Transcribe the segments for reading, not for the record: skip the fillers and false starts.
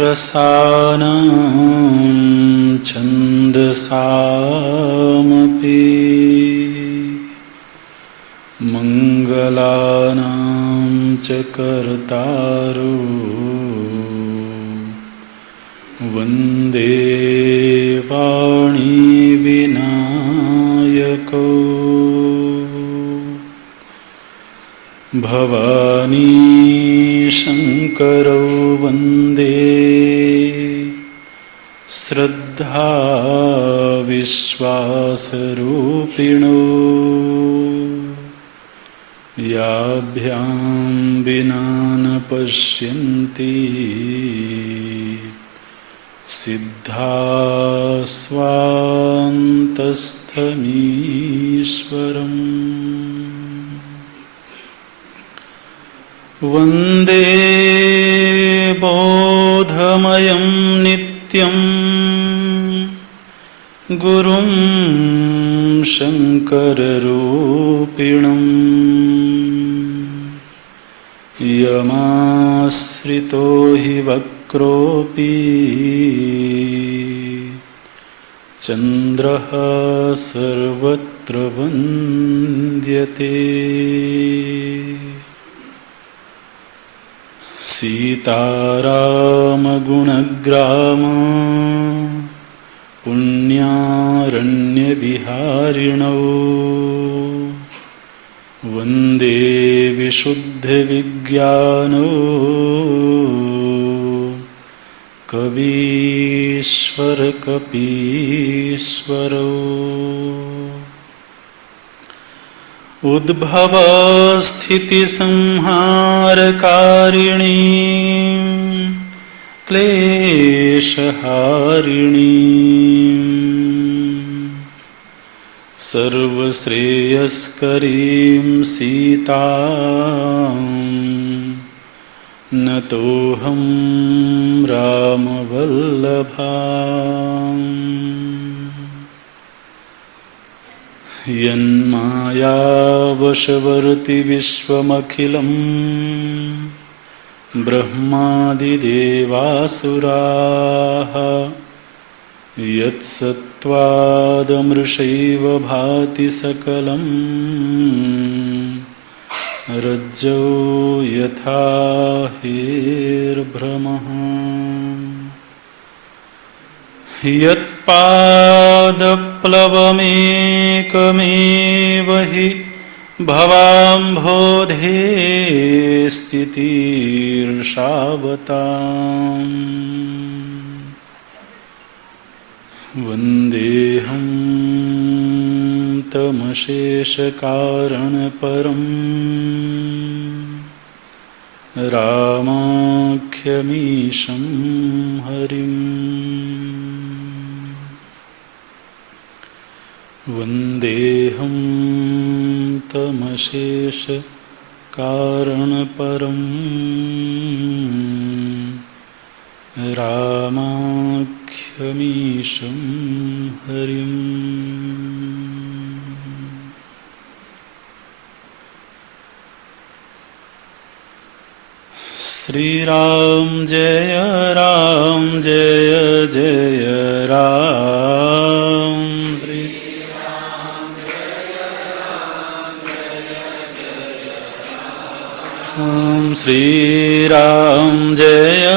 रसानां छन्दसामपि मङ्गलानां च कर्तारो वन्दे वाणीविनायको भवानी शङ्करो वन्दे श्रद्धा विश्वासरूपिणो याभ्यां विना न पश्यन्ति सिद्धा स्वान्तस्थमीश्वरम् वन्दे बोधमयं नित्यं गुरुं शङ्कररूपिणम् यमाश्रितो हि वक्रोऽपि चन्द्रः सर्वत्र वन्द्यते सीतारामगुणग्राम पुण्यारण्यविहारिणौ वन्दे विशुद्धविज्ञानो कवीश्वरकपीश्वरौ उद्भवस्थितिसंहारकारिणी क्लेशहारिणी सर्वश्रेयस्करीं सीतां नतोऽहं रामवल्लभाम् यन्मायावशवर्ति विश्वमखिलं ब्रह्मादिदेवासुराः यत्सत्त्वादमृषैव भाति सकलं रज्जौ यथा हेर्भ्रमः यत्पादप्लवमेकमेव हि भवाम्भोधे स्थितिर्षावताम् वन्देऽहं तमशेषकारणपरम् रामाख्यमीशं हरिम् वन्देऽहं तमशेषकारणपरम् रामाख्यमीशं हरिम्। श्रीराम जय जय राम। श्रीराम जय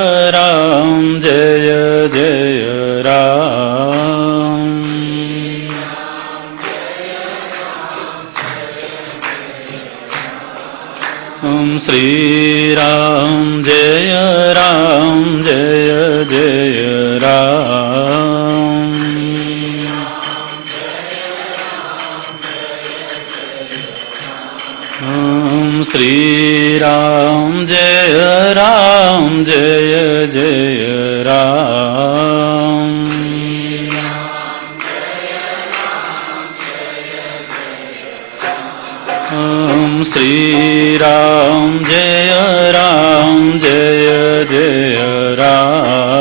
जय राम। श्रीराम जय जय राम। श्रीराम जय जय राम।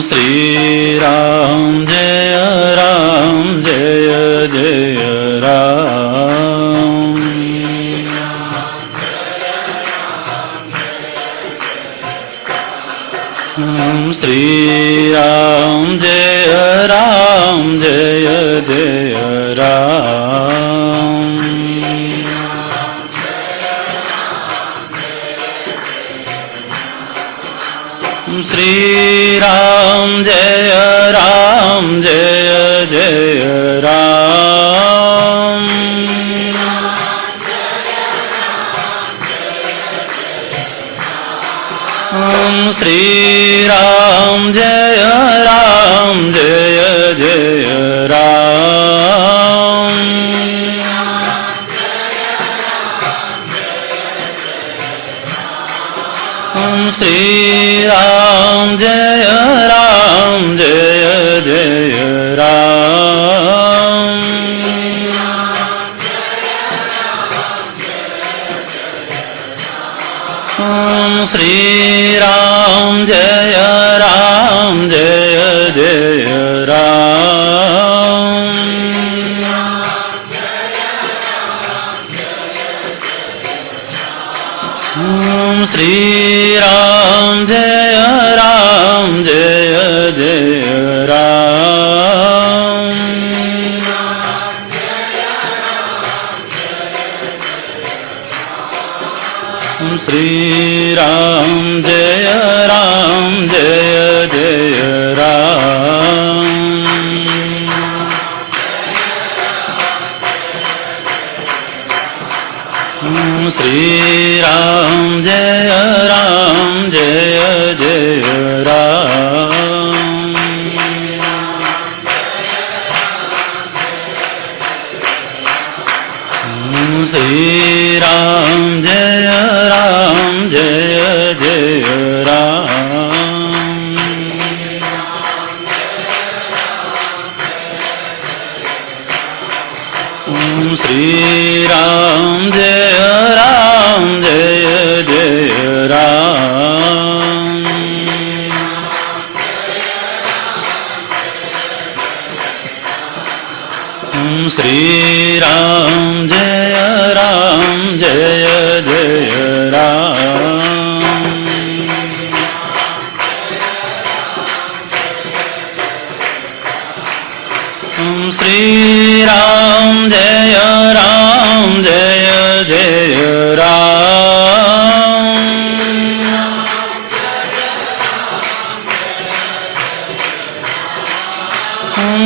श्रीराम जय जय राम। श्रीराम जय जय राम। श्रीराम जय जय राम। श्रीराम जय जय राम। श्रीराम जय जय राम। श्रीराम जय जय राम। श्रीराम जय जय राम। श्रीराम जय जय राम। श्रीराम जय जय राम। श्रीराम जय जय राम। श्रीराम जय जय राम। श्रीराम जय जय राम। श्रीराम जय जय राम। श्रीराम जय जय राम।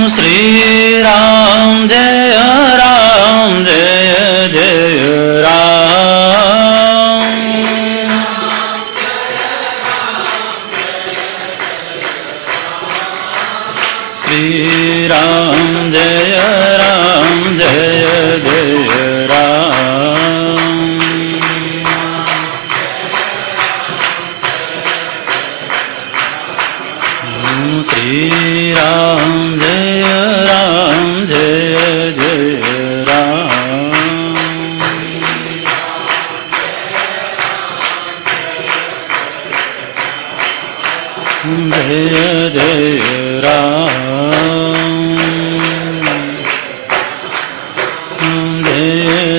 श्रीराम जय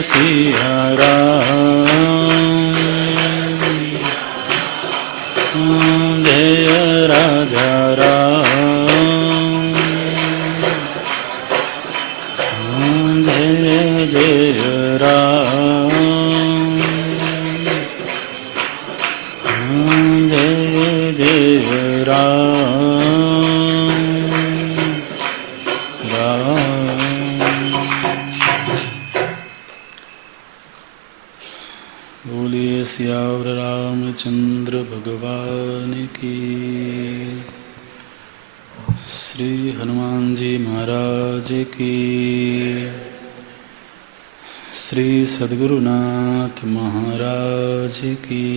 सिया राम जय राजा राम जय जय राम जय जय बोलिए सियावर रामचंद्र भगवान की। श्री हनुमान जी महाराज की। श्री सद्गुरुनाथ महाराज की।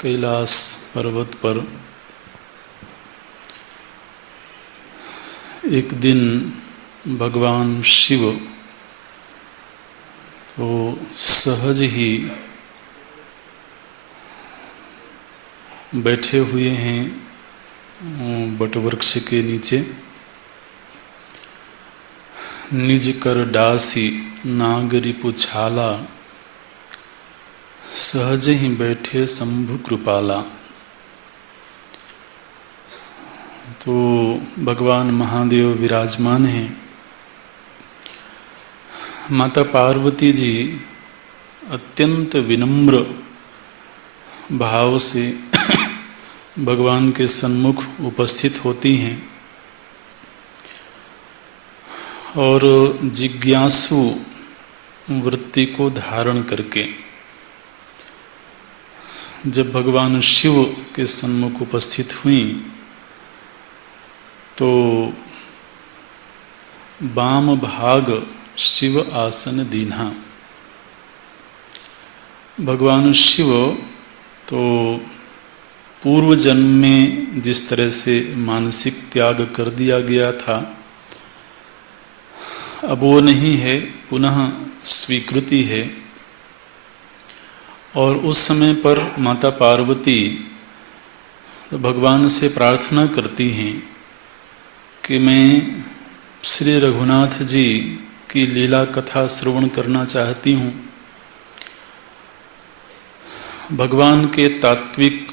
कैलाश पर्वत पर एक दिन भगवान शिव तो सहज ही बैठे हुए हैं बटवृक्ष के नीचे। निज कर डासी नागरिपु छाला, सहज ही बैठे शंभु कृपाला। तो भगवान महादेव विराजमान हैं। माता पार्वती जी अत्यंत विनम्र भाव से भगवान के सन्मुख उपस्थित होती हैं और जिज्ञासु वृत्ति को धारण करके जब भगवान शिव के सन्मुख उपस्थित हुई तो वाम भाग शिव आसन दीन्हा। भगवान शिव तो पूर्व जन्म में जिस तरह से मानसिक त्याग कर दिया गया था अब वो नहीं है, पुनः स्वीकृति है। और उस समय पर माता पार्वती भगवान से प्रार्थना करती हैं कि मैं श्री रघुनाथ जी की लीला कथा श्रवण करना चाहती हूँ, भगवान के तात्विक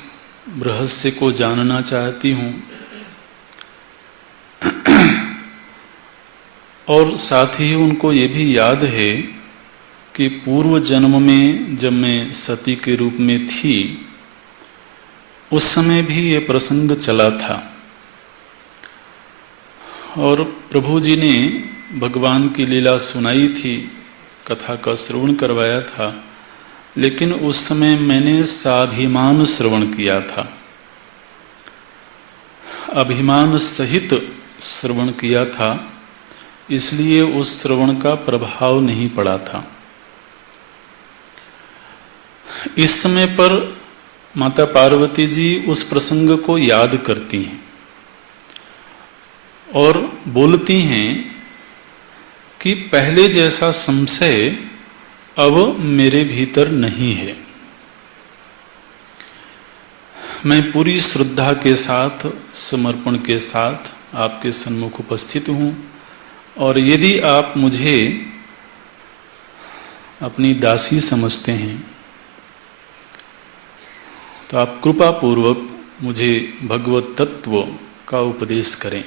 रहस्य को जानना चाहती हूँ और साथ ही उनको ये भी याद है कि पूर्व जन्म में जब मैं सती के रूप में थी उस समय भी ये प्रसंग चला था और प्रभु जी ने भगवान की लीला सुनाई थी, कथा का श्रवण करवाया था, लेकिन उस समय मैंने साभिमान श्रवण किया था, अभिमान सहित श्रवण किया था, इसलिए उस श्रवण का प्रभाव नहीं पड़ा था। इस समय पर माता पार्वती जी उस प्रसंग को याद करती हैं और बोलती हैं कि पहले जैसा संशय अब मेरे भीतर नहीं है। मैं पूरी श्रद्धा के साथ, समर्पण के साथ आपके सन्मुख उपस्थित हूँ और यदि आप मुझे अपनी दासी समझते हैं तो आप कृपा पूर्वक मुझे भगवत तत्व का उपदेश करें।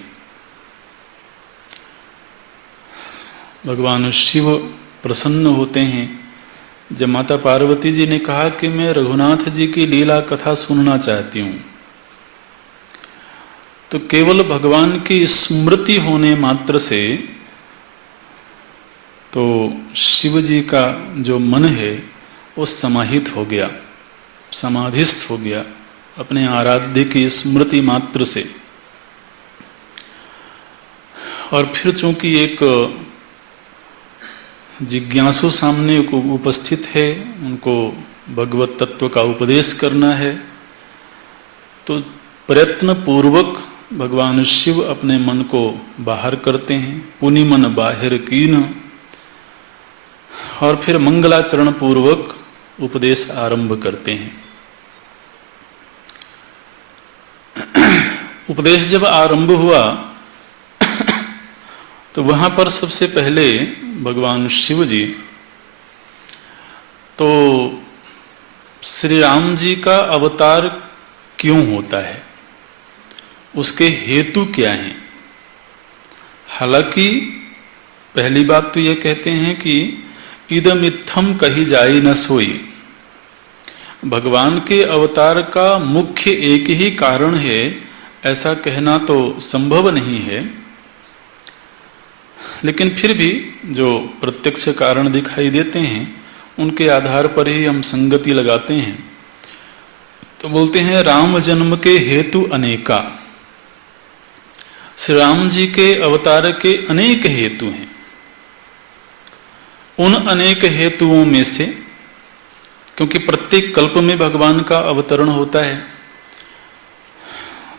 भगवान शिव प्रसन्न होते हैं जब माता पार्वती जी ने कहा कि मैं रघुनाथ जी की लीला कथा सुनना चाहती हूँ। तो केवल भगवान की स्मृति होने मात्र से तो शिव जी का जो मन है वो समाहित हो गया, समाधिस्थ हो गया अपने आराध्य की स्मृति मात्र से। और फिर चूंकि एक जिज्ञासु सामने उपस्थित है, उनको भगवत तत्व का उपदेश करना है, तो प्रयत्न पूर्वक भगवान शिव अपने मन को बाहर करते हैं, पुनि मन बाहिर कीन, और फिर मंगलाचरण पूर्वक उपदेश आरंभ करते हैं। उपदेश जब आरंभ हुआ तो वहां पर सबसे पहले भगवान शिव जी तो श्री राम जी का अवतार क्यों होता है, उसके हेतु क्या हैं। हालांकि पहली बात तो ये कहते हैं कि इदम इत्थम कही जाई न सोई, भगवान के अवतार का मुख्य एक ही कारण है ऐसा कहना तो संभव नहीं है, लेकिन फिर भी जो प्रत्यक्ष कारण दिखाई देते हैं उनके आधार पर ही हम संगति लगाते हैं। तो बोलते हैं राम जन्म के हेतु अनेका, श्री राम जी के अवतार के अनेक हेतु हैं। उन अनेक हेतुओं में से, क्योंकि प्रत्येक कल्प में भगवान का अवतरण होता है,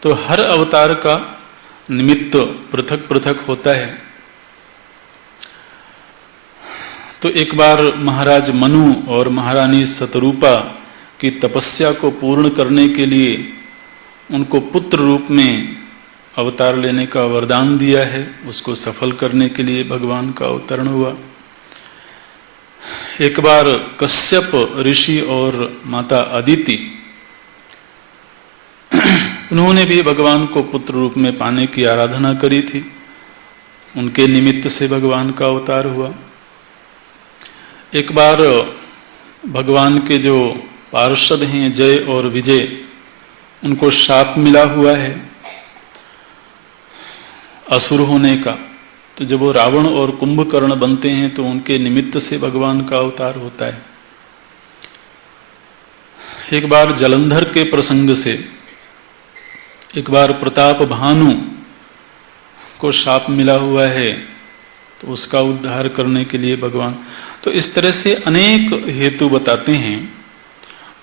तो हर अवतार का निमित्त पृथक पृथक होता है। तो एक बार महाराज मनु और महारानी शतरूपा की तपस्या को पूर्ण करने के लिए उनको पुत्र रूप में अवतार लेने का वरदान दिया है, उसको सफल करने के लिए भगवान का अवतरण हुआ। एक बार कश्यप ऋषि और माता अदिति उन्होंने भी भगवान को पुत्र रूप में पाने की आराधना करी थी, उनके निमित्त से भगवान का अवतार हुआ। एक बार भगवान के जो पार्षद हैं जय और विजय, उनको शाप मिला हुआ है असुर होने का, तो जब वो रावण और कुंभकर्ण बनते हैं तो उनके निमित्त से भगवान का अवतार होता है। एक बार जलंधर के प्रसंग से, एक बार प्रताप भानु को शाप मिला हुआ है तो उसका उद्धार करने के लिए भगवान, तो इस तरह से अनेक हेतु बताते हैं।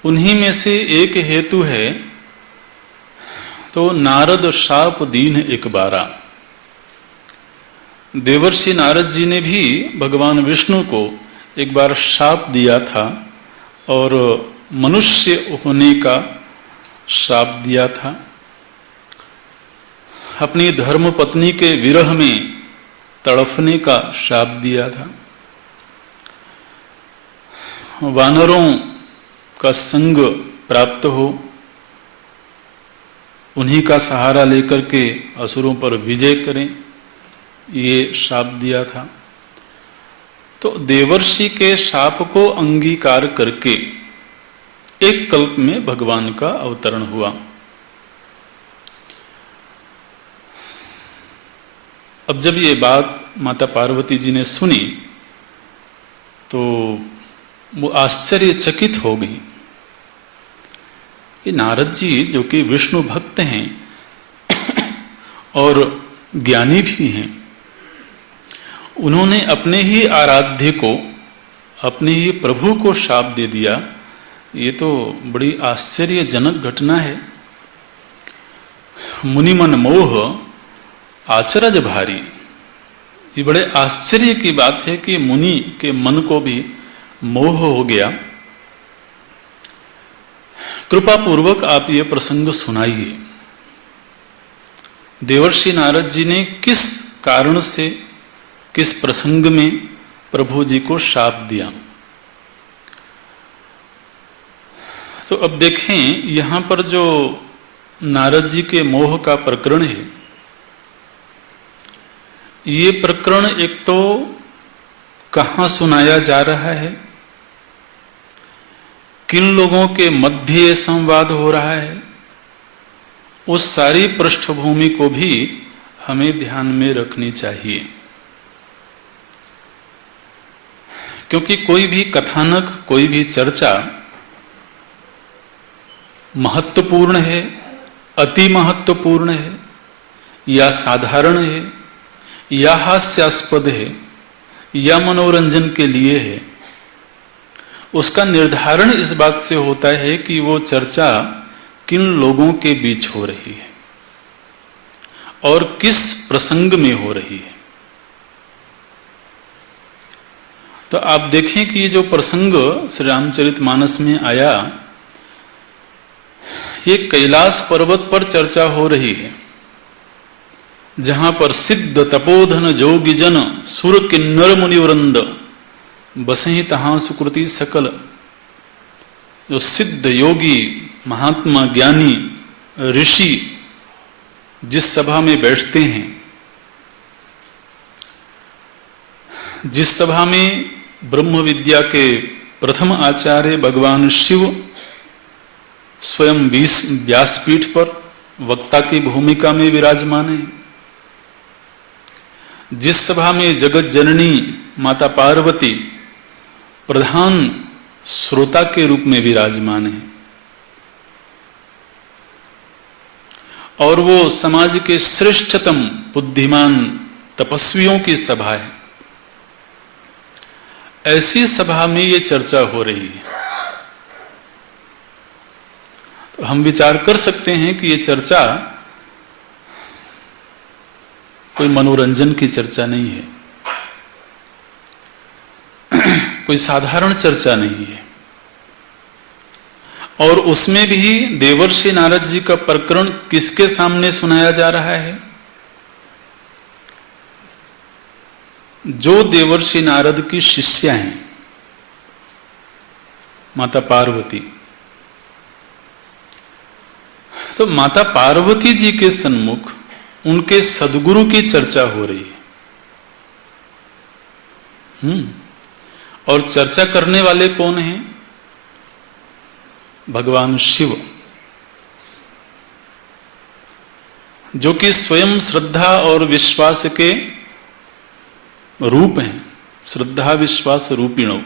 उन्हीं में से एक हेतु है तो नारद शाप दीन एक बारा, देवर्षि नारद जी ने भी भगवान विष्णु को एक बार शाप दिया था और मनुष्य होने का शाप दिया था, अपनी धर्म पत्नी के विरह में तड़फने का शाप दिया था, वानरों का संग प्राप्त हो, उन्हीं का सहारा लेकर के असुरों पर विजय करें, ये शाप दिया था। तो देवर्षि के शाप को अंगीकार करके एक कल्प में भगवान का अवतरण हुआ। अब जब ये बात माता पार्वती जी ने सुनी तो वो आश्चर्यचकित हो गई। ये नारद जी जो कि विष्णु भक्त हैं और ज्ञानी भी हैं, उन्होंने अपने ही आराध्य को, अपने ही प्रभु को शाप दे दिया। ये तो बड़ी आश्चर्यजनक घटना है। मुनिमन मोह आचरज भारी, ये बड़े आश्चर्य की बात है कि मुनि के मन को भी मोह हो गया। कृपा पूर्वक आप ये प्रसंग सुनाइए, देवर्षि नारद जी ने किस कारण से, किस प्रसंग में प्रभु जी को शाप दिया। तो अब देखें यहां पर जो नारद जी के मोह का प्रकरण है, ये प्रकरण एक तो कहां सुनाया जा रहा है, किन लोगों के मध्य संवाद हो रहा है, उस सारी पृष्ठभूमि को भी हमें ध्यान में रखनी चाहिए। क्योंकि कोई भी कथानक, कोई भी चर्चा महत्वपूर्ण है, अति महत्वपूर्ण है, या साधारण है, या हास्यास्पद है, या मनोरंजन के लिए है, उसका निर्धारण इस बात से होता है कि वो चर्चा किन लोगों के बीच हो रही है और किस प्रसंग में हो रही है। तो आप देखें कि ये जो प्रसंग श्री रामचरितमानस में आया, ये कैलाश पर्वत पर चर्चा हो रही है। जहां पर सिद्ध तपोधन जोगी जन सुर किन्नर मुनिवृंद बसहि तहां सुकृति सकल। जो सिद्ध योगी महात्मा ज्ञानी ऋषि जिस सभा में बैठते हैं, जिस सभा में ब्रह्म विद्या के प्रथम आचार्य भगवान शिव स्वयं व्यासपीठ पर वक्ता की भूमिका में विराजमान है, जिस सभा में जगत जननी माता पार्वती प्रधान श्रोता के रूप में विराजमान है, और वो समाज के श्रेष्ठतम बुद्धिमान तपस्वियों की सभा है, ऐसी सभा में ये चर्चा हो रही है। तो हम विचार कर सकते हैं कि ये चर्चा कोई मनोरंजन की चर्चा नहीं है, कोई साधारण चर्चा नहीं है। और उसमें भी देवर्षि नारद जी का प्रकरण किसके सामने सुनाया जा रहा है? जो देवर्षि नारद की शिष्या हैं, माता पार्वती। तो माता पार्वती जी के सन्मुख उनके सद्गुरु की चर्चा हो रही है। और चर्चा करने वाले कौन हैं? भगवान शिव, जो कि स्वयं श्रद्धा और विश्वास के रूप हैं, श्रद्धा विश्वास रूपिणों।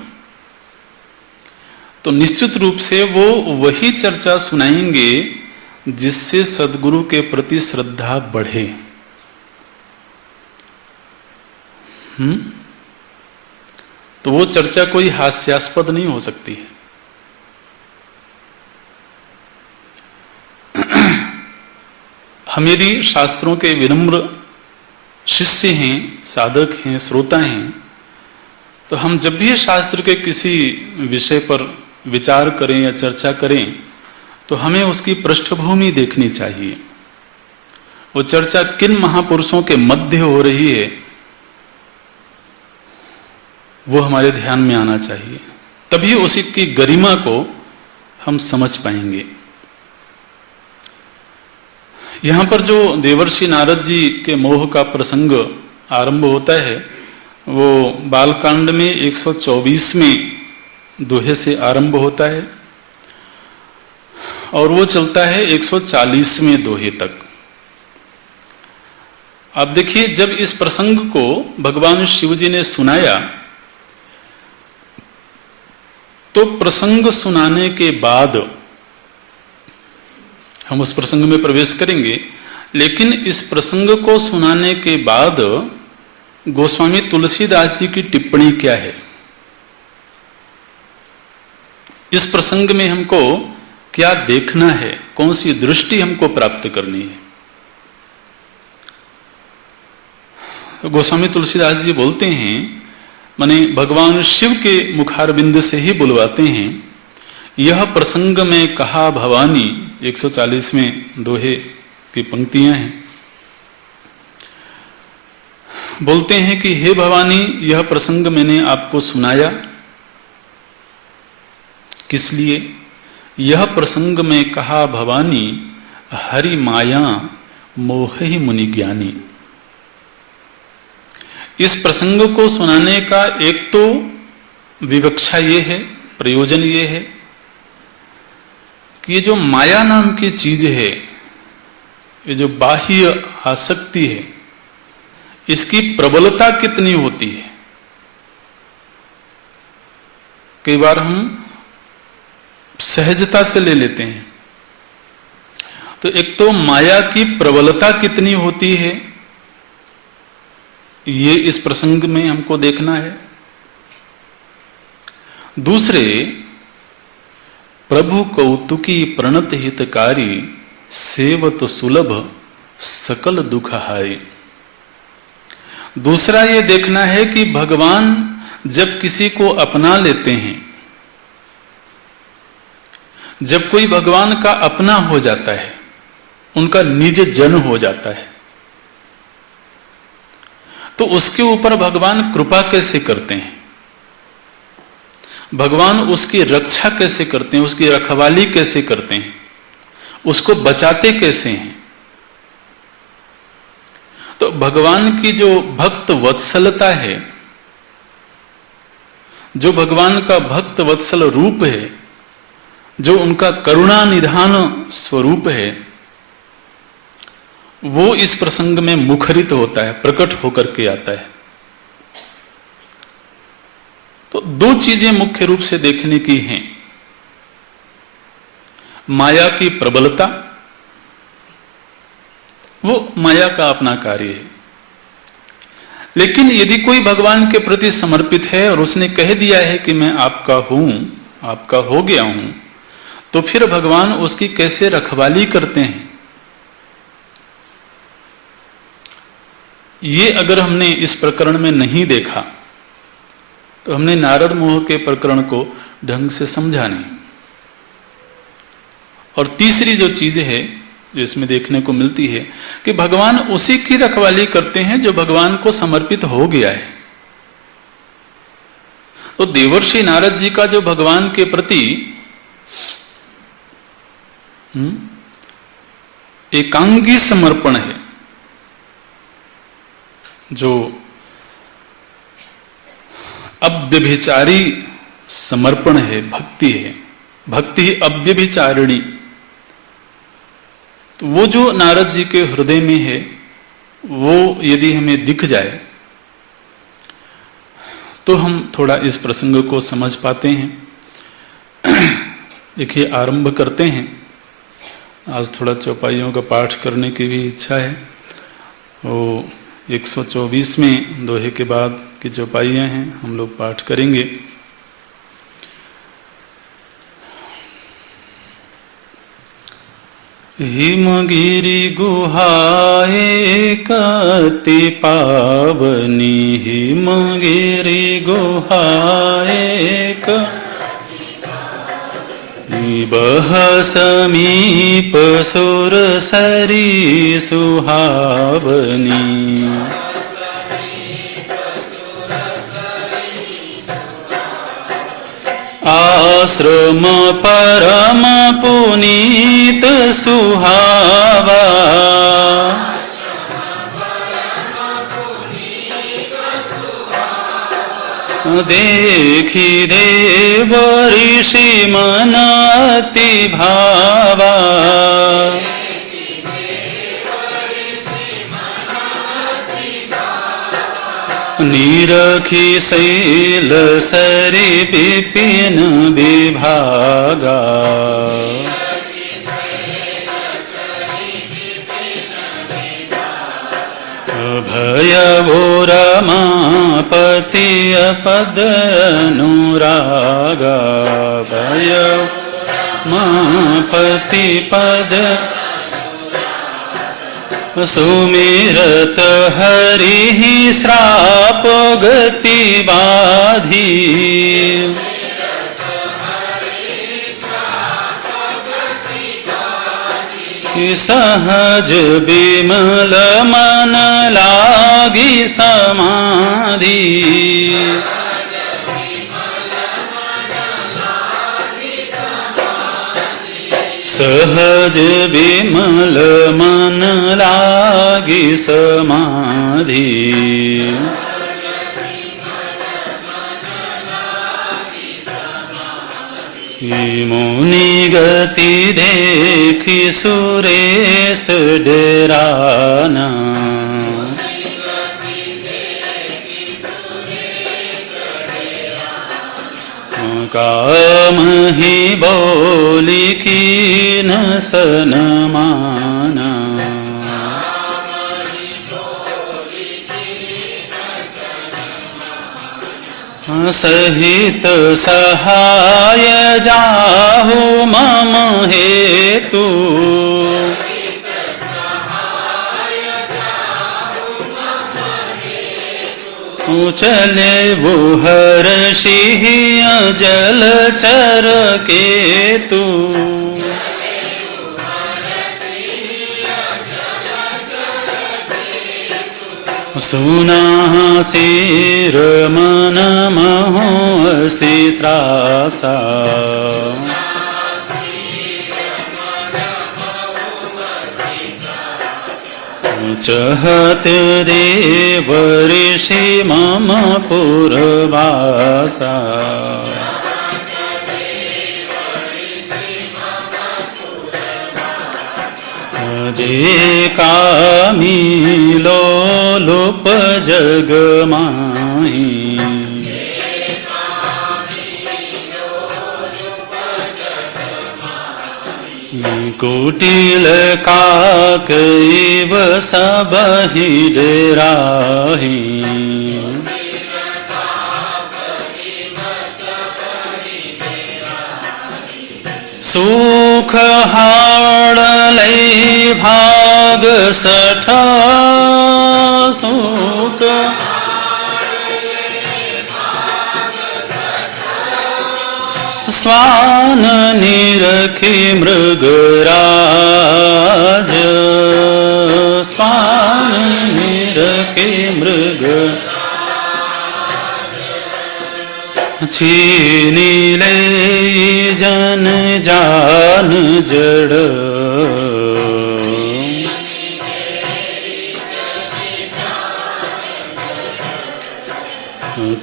तो निश्चित रूप से वो वही चर्चा सुनाएंगे जिससे सद्गुरु के प्रति श्रद्धा बढ़े। तो वो चर्चा कोई हास्यास्पद नहीं हो सकती है। हम यदि शास्त्रों के विनम्र शिष्य हैं, साधक हैं, श्रोता हैं, तो हम जब भी शास्त्र के किसी विषय पर विचार करें या चर्चा करें, तो हमें उसकी पृष्ठभूमि देखनी चाहिए। वो चर्चा किन महापुरुषों के मध्य हो रही है, वो हमारे ध्यान में आना चाहिए। तभी उसी की गरिमा को हम समझ पाएंगे। यहां पर जो देवर्षि नारद जी के मोह का प्रसंग आरंभ होता है, वो बालकांड में 124वें दोहे से आरंभ होता है और वो चलता है 140वें दोहे तक। आप देखिए, जब इस प्रसंग को भगवान शिव जी ने सुनाया, तो प्रसंग सुनाने के बाद हम उस प्रसंग में प्रवेश करेंगे, लेकिन इस प्रसंग को सुनाने के बाद गोस्वामी तुलसीदास जी की टिप्पणी क्या है, इस प्रसंग में हमको क्या देखना है, कौन सी दृष्टि हमको प्राप्त करनी है। तो गोस्वामी तुलसीदास जी बोलते हैं, माने भगवान शिव के मुखारबिंद से ही बुलवाते हैं, यह प्रसंग में कहा भवानी, 140वें दोहे की पंक्तियां हैं। बोलते हैं कि हे भवानी, यह प्रसंग मैंने आपको सुनाया, किस लिए? यह प्रसंग में कहा भवानी, हरि माया मोहि मुनि ज्ञानी। इस प्रसंग को सुनाने का एक तो विवक्षा ये है, प्रयोजन ये है कि ये जो माया नाम की चीज है, ये जो बाह्य आसक्ति है, इसकी प्रबलता कितनी होती है। कई बार हम सहजता से ले लेते हैं। तो एक तो माया की प्रबलता कितनी होती है, ये इस प्रसंग में हमको देखना है। दूसरे, प्रभु कौतुकी प्रणत हितकारी, सेवत सुलभ सकल दुख हाय। दूसरा ये देखना है कि भगवान जब किसी को अपना लेते हैं, जब कोई भगवान का अपना हो जाता है, उनका निज जन हो जाता है, तो उसके ऊपर भगवान कृपा कैसे करते हैं, भगवान उसकी रक्षा कैसे करते हैं, उसकी रखवाली कैसे करते हैं, उसको बचाते कैसे हैं। तो भगवान की जो भक्त वत्सलता है, जो भगवान का भक्त वत्सल रूप है, जो उनका करुणा निधान स्वरूप है, वो इस प्रसंग में मुखरित होता है, प्रकट होकर के आता है। तो दो चीजें मुख्य रूप से देखने की हैं, माया की प्रबलता, वो माया का अपना कार्य है। लेकिन यदि कोई भगवान के प्रति समर्पित है और उसने कह दिया है कि मैं आपका हूं, आपका हो गया हूं, तो फिर भगवान उसकी कैसे रखवाली करते हैं, ये अगर हमने इस प्रकरण में नहीं देखा तो हमने नारद मोह के प्रकरण को ढंग से समझा नहीं। और तीसरी जो चीज है जो इसमें देखने को मिलती है कि भगवान उसी की रखवाली करते हैं जो भगवान को समर्पित हो गया है। तो देवर्षि नारद जी का जो भगवान के प्रति एकांगी समर्पण है, जो अव्यभिचारी समर्पण है, भक्ति है, भक्ति ही अव्यभिचारिणी, तो वो जो नारद जी के हृदय में है वो यदि हमें दिख जाए तो हम थोड़ा इस प्रसंग को समझ पाते हैं। देखिए, आरंभ करते हैं। आज थोड़ा चौपाइयों का पाठ करने की भी इच्छा है। वो 124 में दोहे के बाद की चौपाइयाँ हैं, हम लोग पाठ करेंगे। हिमगिरि गुहाए कति पावनी, हिमगिरि गुहाए बह समीप सुर सरी सुहावनी, आश्रम परम पुनीत सुहावा, देखी देव ऋषि मन अति भावा, निरखी शैल सरी विपिन विभागा, भय रमापति पद अनुरागा, भय मापति पद सुमिरत हरि श्राप गति बाधी, सहज बिमल मन लागी समाधि, सहज बिमल मन लागी समाधि, मुनि गति देखी सुरेश डराना, काम ही बोली की न सनमाना, सहित सहाय जाहु मम हेतु, चले वो हर्षि जल चर केतु, सुनासी रमन महोसी त्रासा चहत देव ऋषि मम पुरवासा जे कामी लोलुप जग माही कुटिल काकैव सबहि डेराहि सुख हाड़लै भाग सठ सुख स्वान निरखि मृगराज स्वान निरखि मृग छीनी ले जन जान जड़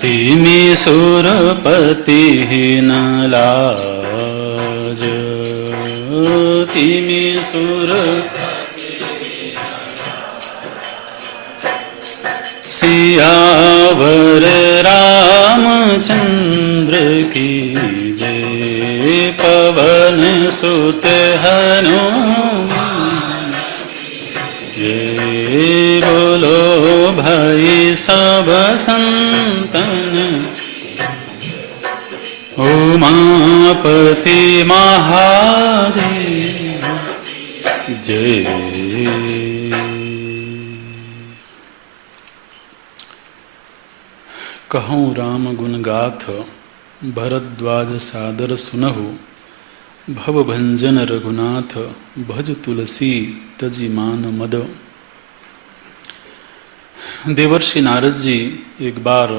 तिमि सुरपति न लाज तिमि सुर सियावर रामचंद्र की जय पवन सुत हनुमान जय बोलो भाई सब संतन उमापति महादेव जय। कहूँ राम गुण गाथ भरद्वाज सादर सुनहु भव भंजन रघुनाथ भज तुलसी तजी मान मद। देवर्षि नारद जी एक बार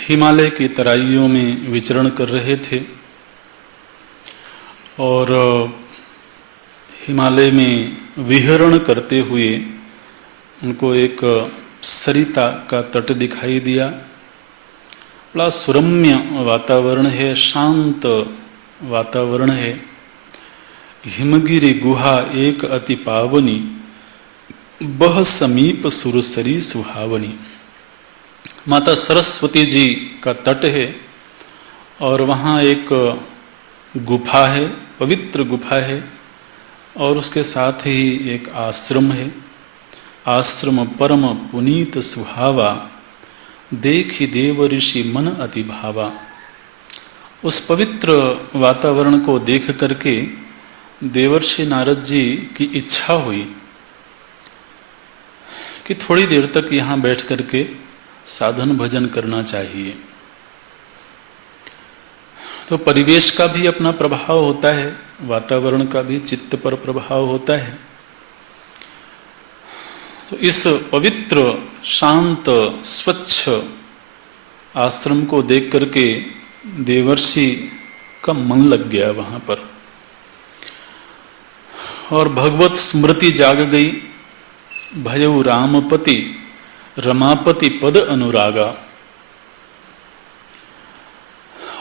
हिमालय की तराइयों में विचरण कर रहे थे और हिमालय में विहरण करते हुए उनको एक सरिता का तट दिखाई दिया। बड़ा सुरम्य वातावरण है, शांत वातावरण है। हिमगिरि गुहा एक अति पावनी बह समीप सुरसरी सुहावनी। माता सरस्वती जी का तट है और वहाँ एक गुफा है, पवित्र गुफा है और उसके साथ ही एक आश्रम है। आश्रम परम पुनीत सुहावा देखि देव ऋषि मन अति भावा। उस पवित्र वातावरण को देख करके देवर्षि नारद जी की इच्छा हुई कि थोड़ी देर तक यहाँ बैठ करके साधन भजन करना चाहिए। तो परिवेश का भी अपना प्रभाव होता है, वातावरण का भी चित्त पर प्रभाव होता है। तो इस पवित्र शांत स्वच्छ आश्रम को देख करके देवर्षि का मन लग गया वहां पर और भगवत स्मृति जाग गई। भयउ रामपति रमापति पद अनुरागा।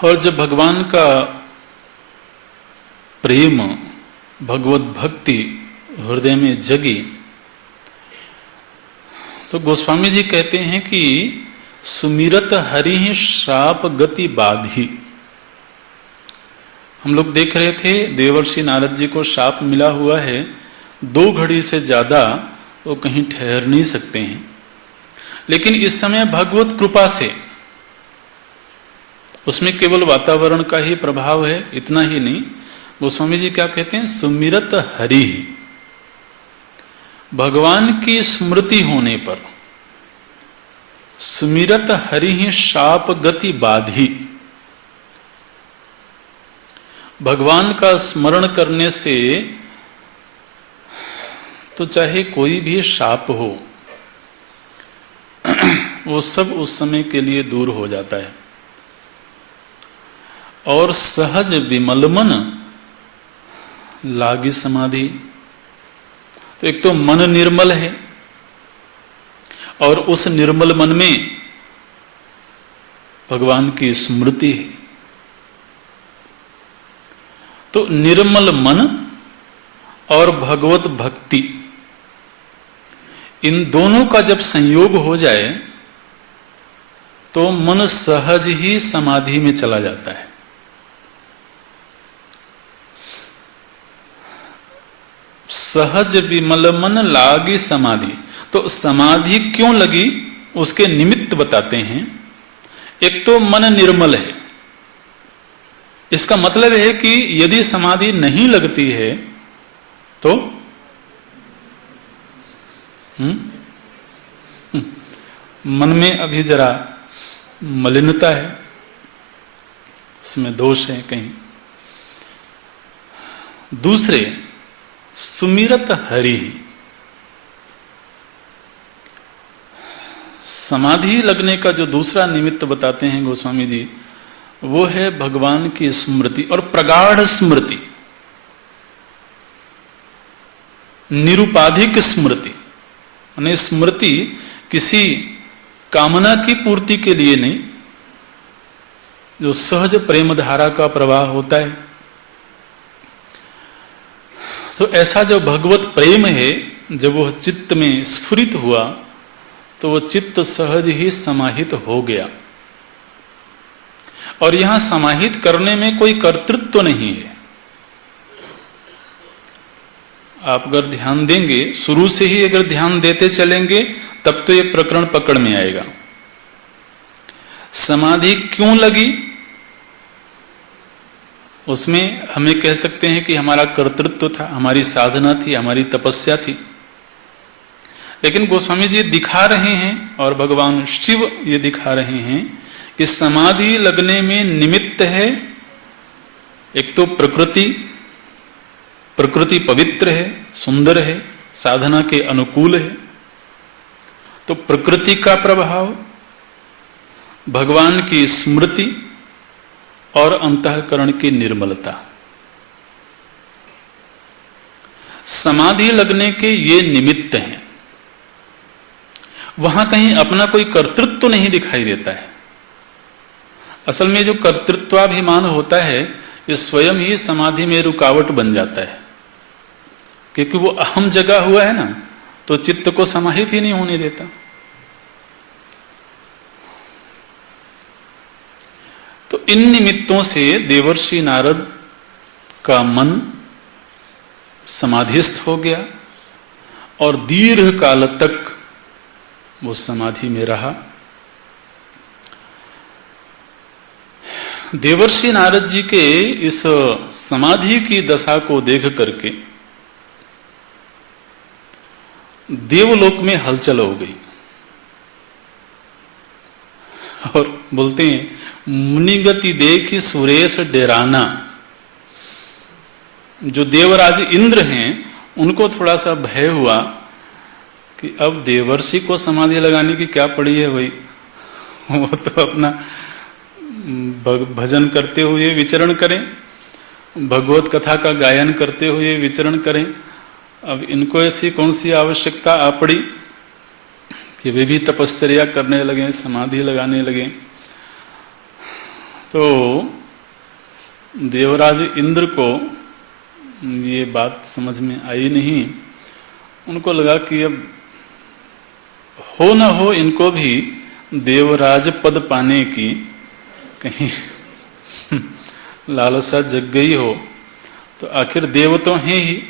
और जब भगवान का प्रेम भगवत भक्ति हृदय में जगी तो गोस्वामी जी कहते हैं कि सुमिरत हरि श्राप गति बाधी। हम लोग देख रहे थे देवर्षि नारद जी को शाप मिला हुआ है, 2 घड़ी से ज्यादा वो कहीं ठहर नहीं सकते हैं। लेकिन इस समय भगवत कृपा से उसमें केवल वातावरण का ही प्रभाव है, इतना ही नहीं। गोस्वामी जी क्या कहते हैं, सुमिरत हरि, भगवान की स्मृति होने पर सुमिरत हरि शाप गति बाधी। भगवान का स्मरण करने से तो चाहे कोई भी शाप हो वो सब उस समय के लिए दूर हो जाता है। और सहज विमल मन लागी समाधि। तो एक तो मन निर्मल है और उस निर्मल मन में भगवान की स्मृति है। तो निर्मल मन और भगवत भक्ति, इन दोनों का जब संयोग हो जाए तो मन सहज ही समाधि में चला जाता है। सहज विमल मन लागी समाधि। तो समाधि क्यों लगी उसके निमित्त बताते हैं। एक तो मन निर्मल है, इसका मतलब है कि यदि समाधि नहीं लगती है तो मन में अभी जरा मलिनता है, उसमें दोष है कहीं। दूसरे, सुमिरत हरि। समाधि लगने का जो दूसरा निमित्त बताते हैं गोस्वामी जी, वो है भगवान की स्मृति और प्रगाढ़ स्मृति, निरुपाधिक स्मृति। यानी स्मृति किसी कामना की पूर्ति के लिए नहीं, जो सहज प्रेम धारा का प्रवाह होता है। तो ऐसा जो भगवत प्रेम है, जब वह चित्त में स्फुरित हुआ तो वह चित्त सहज ही समाहित हो गया। और यहां समाहित करने में कोई कर्तृत्व तो नहीं है। आप अगर ध्यान देंगे, शुरू से ही अगर ध्यान देते चलेंगे तब तो ये प्रकरण पकड़ में आएगा। समाधि क्यों लगी, उसमें हमें कह सकते हैं कि हमारा कर्तृत्व था, हमारी साधना थी, हमारी तपस्या थी। लेकिन गोस्वामी जी दिखा रहे हैं और भगवान शिव ये दिखा रहे हैं कि समाधि लगने में निमित्त है एक तो प्रकृति। प्रकृति पवित्र है, सुंदर है, साधना के अनुकूल है। तो प्रकृति का प्रभाव, भगवान की स्मृति और अंतःकरण की निर्मलता, समाधि लगने के ये निमित्त हैं। वहां कहीं अपना कोई कर्तृत्व तो नहीं दिखाई देता है। असल में जो कर्तृत्वाभिमान होता है, ये स्वयं ही समाधि में रुकावट बन जाता है, क्योंकि वो अहम जगा हुआ है ना, तो चित्त को समाहित ही नहीं होने देता। तो इन निमित्तों से देवर्षि नारद का मन समाधिस्थ हो गया और दीर्घ काल तक वो समाधि में रहा। देवर्षि नारद जी के इस समाधि की दशा को देख करके देवलोक में हलचल हो गई और बोलते हैं, मुनिगति देखी सुरेश डेराना। जो देवराज इंद्र हैं उनको थोड़ा सा भय हुआ कि अब देवर्षि को समाधि लगाने की क्या पड़ी है भाई, वो तो अपना भजन करते हुए विचरण करें, भगवत कथा का गायन करते हुए विचरण करें। अब इनको ऐसी कौन सी आवश्यकता आ पड़ी कि वे भी तपश्चर्या करने लगे, समाधि लगाने लगे। तो देवराज इंद्र को ये बात समझ में आई नहीं। उनको लगा कि अब हो न हो इनको भी देवराज पद पाने की कहीं लालसा जग गई हो, तो आखिर देव तो हैं ही,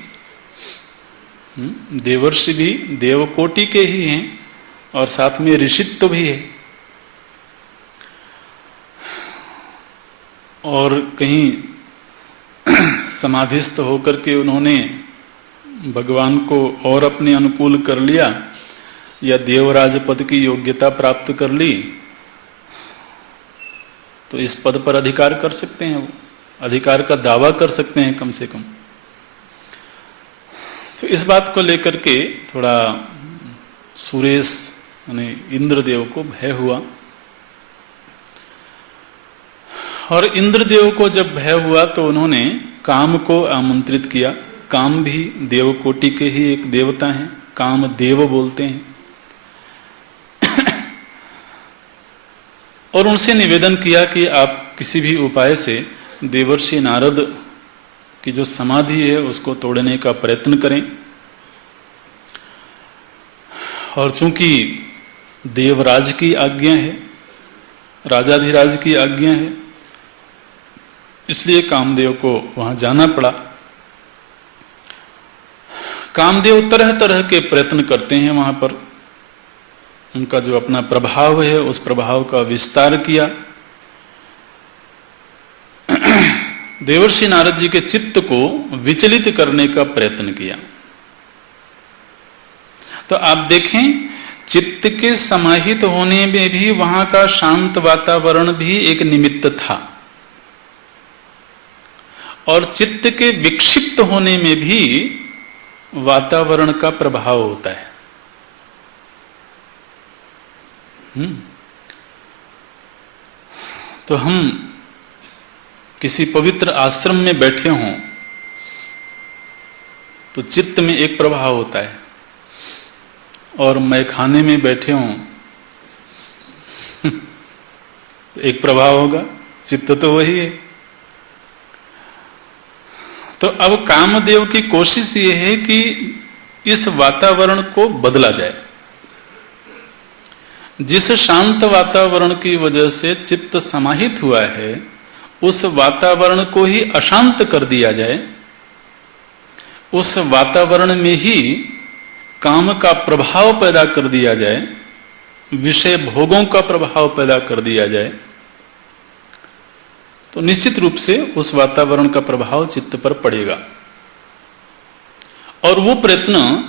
देवर्षि भी देवकोटि के ही हैं और साथ में ऋषित्व भी है। और कहीं समाधिस्थ होकर के उन्होंने भगवान को और अपने अनुकूल कर लिया या देवराज पद की योग्यता प्राप्त कर ली, तो इस पद पर अधिकार कर सकते हैं, वो अधिकार का दावा कर सकते हैं कम से कम। तो इस बात को लेकर के थोड़ा सुरेश यानी इंद्रदेव को भय हुआ। और इंद्रदेव को जब भय हुआ तो उन्होंने काम को आमंत्रित किया। काम भी देवकोटि के ही एक देवता हैं, काम देव बोलते हैं। और उनसे निवेदन किया कि आप किसी भी उपाय से देवर्षि नारद की जो समाधि है उसको तोड़ने का प्रयत्न करें। और चूंकि देवराज की आज्ञा है, राजाधिराज की आज्ञा है, इसलिए कामदेव को वहां जाना पड़ा। कामदेव तरह तरह के प्रयत्न करते हैं वहां पर। उनका जो अपना प्रभाव है उस प्रभाव का विस्तार किया। देवर्षि नारद जी के चित्त को विचलित करने का प्रयत्न किया। तो आप देखें, चित्त के समाहित होने में भी वहां का शांत वातावरण भी एक निमित्त था, और चित्त के विक्षिप्त होने में भी वातावरण का प्रभाव होता है। तो हम किसी पवित्र आश्रम में बैठे हों तो चित्त में एक प्रभाव होता है, और मैखाने में बैठे हों तो एक प्रभाव होगा, चित्त तो वही है। तो अब कामदेव की कोशिश ये है कि इस वातावरण को बदला जाए। जिस शांत वातावरण की वजह से चित्त समाहित हुआ है उस वातावरण को ही अशांत कर दिया जाए, उस वातावरण में ही काम का प्रभाव पैदा कर दिया जाए, विषय भोगों का प्रभाव पैदा कर दिया जाए, तो निश्चित रूप से उस वातावरण का प्रभाव चित्त पर पड़ेगा। और वो प्रयत्न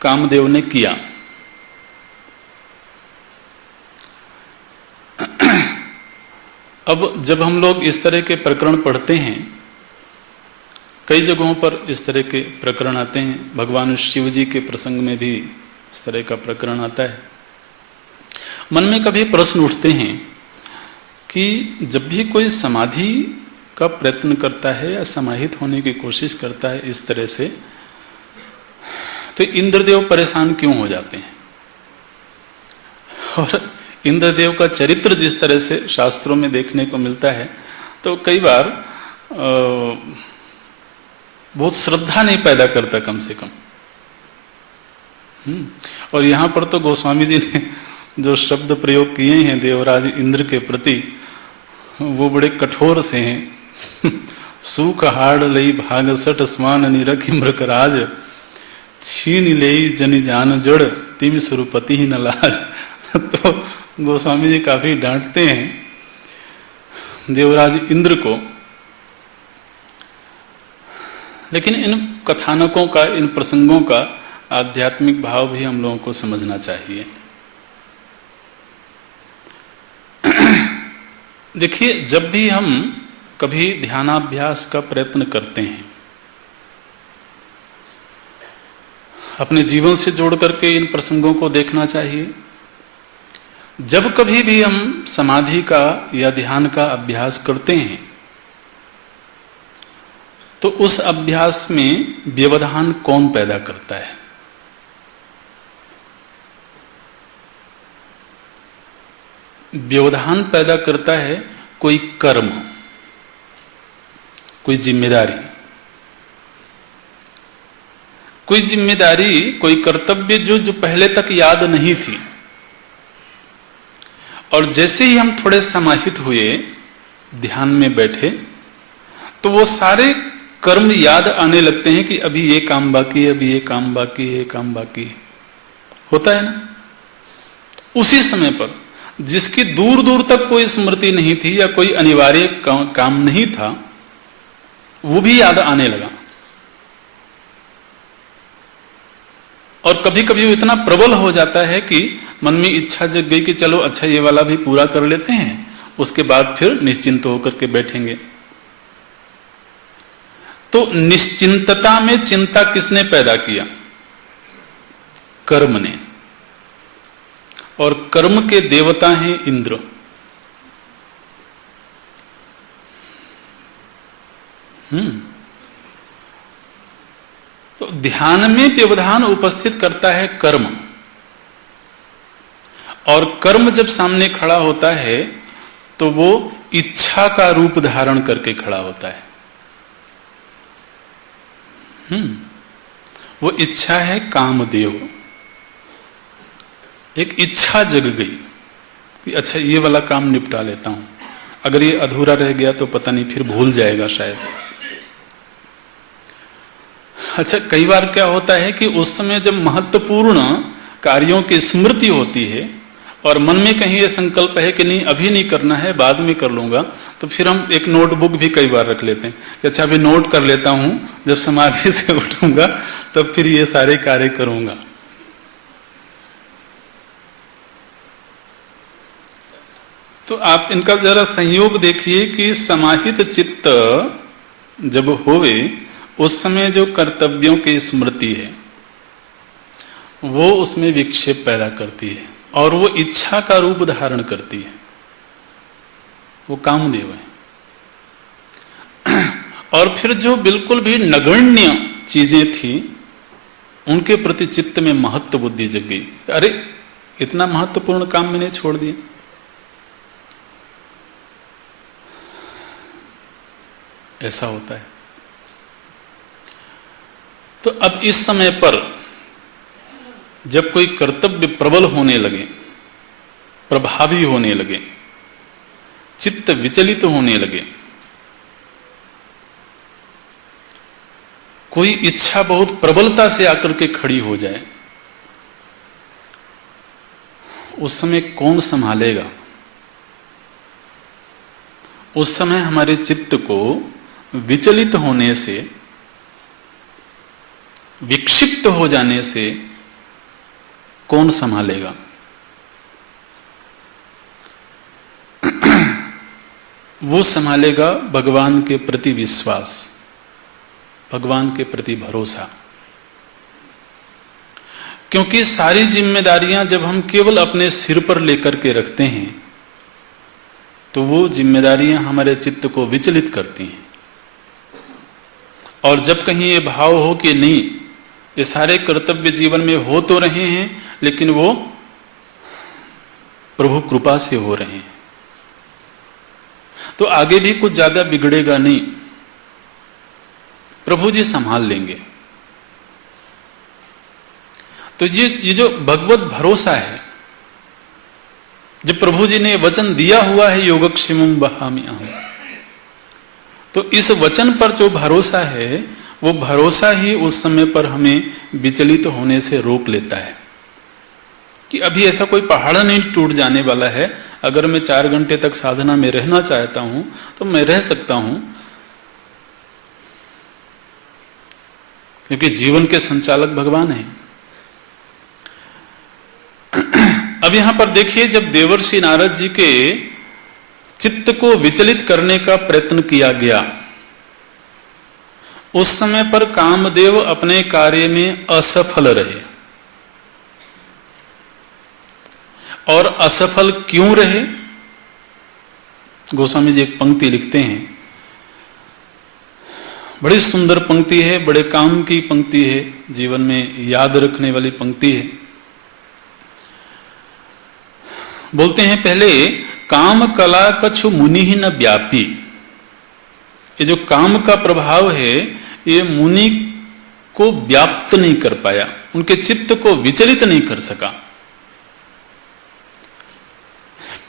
कामदेव ने किया। अब जब हम लोग इस तरह के प्रकरण पढ़ते हैं, कई जगहों पर इस तरह के प्रकरण आते हैं, भगवान शिव जी के प्रसंग में भी इस तरह का प्रकरण आता है। मन में कभी प्रश्न उठते हैं कि जब भी कोई समाधि का प्रयत्न करता है या समाहित होने की कोशिश करता है इस तरह से, तो इंद्रदेव परेशान क्यों हो जाते हैं? और इंद्रदेव का चरित्र जिस तरह से शास्त्रों में देखने को मिलता है, तो कई बार बहुत श्रद्धा नहीं पैदा करता कम से कम। और यहां पर तो गोस्वामी जी ने जो शब्द प्रयोग किए हैं देवराज इंद्र के प्रति, वो बड़े कठोर से हैं। सूख हाड़ लई भाग सट स्मान निरखि मृकराज, छीन लेई जनि जान जड़ तिम सुरपति ही न लाज। तो गोस्वामी जी काफी डांटते हैं देवराज इंद्र को। लेकिन इन कथानकों का, इन प्रसंगों का आध्यात्मिक भाव भी हम लोगों को समझना चाहिए। देखिए, जब भी हम कभी ध्यानाभ्यास का प्रयत्न करते हैं, अपने जीवन से जोड़ करके इन प्रसंगों को देखना चाहिए। जब कभी भी हम समाधि का या ध्यान का अभ्यास करते हैं तो उस अभ्यास में व्यवधान कौन पैदा करता है? व्यवधान पैदा करता है कोई कर्म, कोई जिम्मेदारी, कोई कर्तव्य जो पहले तक याद नहीं थी। और जैसे ही हम थोड़े समाहित हुए, ध्यान में बैठे, तो वो सारे कर्म याद आने लगते हैं कि अभी ये काम बाकी है, अभी ये काम बाकी है, ये काम बाकी है। होता है ना? उसी समय पर जिसकी दूर दूर तक कोई स्मृति नहीं थी या कोई अनिवार्य काम नहीं था, वो भी याद आने लगा। और कभी कभी वो इतना प्रबल हो जाता है कि मन में इच्छा जग गई कि चलो अच्छा ये वाला भी पूरा कर लेते हैं, उसके बाद फिर निश्चिंत होकर के बैठेंगे। तो निश्चिंतता में चिंता किसने पैदा किया? कर्म ने। और कर्म के देवता हैं इंद्र। तो ध्यान में व्यवधान उपस्थित करता है कर्म, और कर्म जब सामने खड़ा होता है तो वो इच्छा का रूप धारण करके खड़ा होता है। वो इच्छा है कामदेव। एक इच्छा जग गई कि अच्छा ये वाला काम निपटा लेता हूं, अगर ये अधूरा रह गया तो पता नहीं फिर भूल जाएगा शायद। अच्छा, कई बार क्या होता है कि उस समय जब महत्वपूर्ण कार्यों की स्मृति होती है और मन में कहीं ये संकल्प है कि नहीं अभी नहीं करना है, बाद में कर लूंगा, तो फिर हम एक नोटबुक भी कई बार रख लेते हैं कि अच्छा अभी नोट कर लेता हूं, जब समाधि से उठूंगा तब फिर ये सारे कार्य करूंगा। तो आप इनका जरा संयोग देखिए कि समाहित चित्त जब होवे उस समय जो कर्तव्यों की स्मृति है वो उसमें विक्षेप पैदा करती है और वो इच्छा का रूप धारण करती है। वो कामदेव है। और फिर जो बिल्कुल भी नगण्य चीजें थी उनके प्रति चित्त में महत्व बुद्धि जग गई। अरे इतना महत्वपूर्ण काम मैंने छोड़ दिया। ऐसा होता है। तो अब इस समय पर जब कोई कर्तव्य प्रबल होने लगे, प्रभावी होने लगे, चित्त विचलित होने लगे, कोई इच्छा बहुत प्रबलता से आकर के खड़ी हो जाए, उस समय कौन संभालेगा? उस समय हमारे चित्त को विचलित होने से, विक्षिप्त हो जाने से कौन संभालेगा? वो संभालेगा भगवान के प्रति विश्वास, भगवान के प्रति भरोसा। क्योंकि सारी जिम्मेदारियां जब हम केवल अपने सिर पर लेकर के रखते हैं तो वो जिम्मेदारियां हमारे चित्त को विचलित करती हैं। और जब कहीं ये भाव हो कि नहीं, ये सारे कर्तव्य जीवन में हो तो रहे हैं लेकिन वो प्रभु कृपा से हो रहे हैं, तो आगे भी कुछ ज्यादा बिगड़ेगा नहीं, प्रभु जी संभाल लेंगे। तो ये जो भगवत भरोसा है, जब प्रभु जी ने वचन दिया हुआ है योगक्षेमं वहामि अहम्, तो इस वचन पर जो भरोसा है वो भरोसा ही उस समय पर हमें विचलित होने से रोक लेता है कि अभी ऐसा कोई पहाड़ नहीं टूट जाने वाला है। अगर मैं 4 घंटे तक साधना में रहना चाहता हूं तो मैं रह सकता हूं, क्योंकि जीवन के संचालक भगवान हैं। अब यहां पर देखिए, जब देवर्षि नारद जी के चित्त को विचलित करने का प्रयत्न किया गया, उस समय पर कामदेव अपने कार्य में असफल रहे। और असफल क्यों रहे? गोस्वामी जी एक पंक्ति लिखते हैं, बड़ी सुंदर पंक्ति है, बड़े काम की पंक्ति है, जीवन में याद रखने वाली पंक्ति है। बोलते हैं पहले, काम कला कछु मुनि ही न व्यापी। ये जो काम का प्रभाव है ये मुनि को व्याप्त नहीं कर पाया, उनके चित्त को विचलित नहीं कर सका।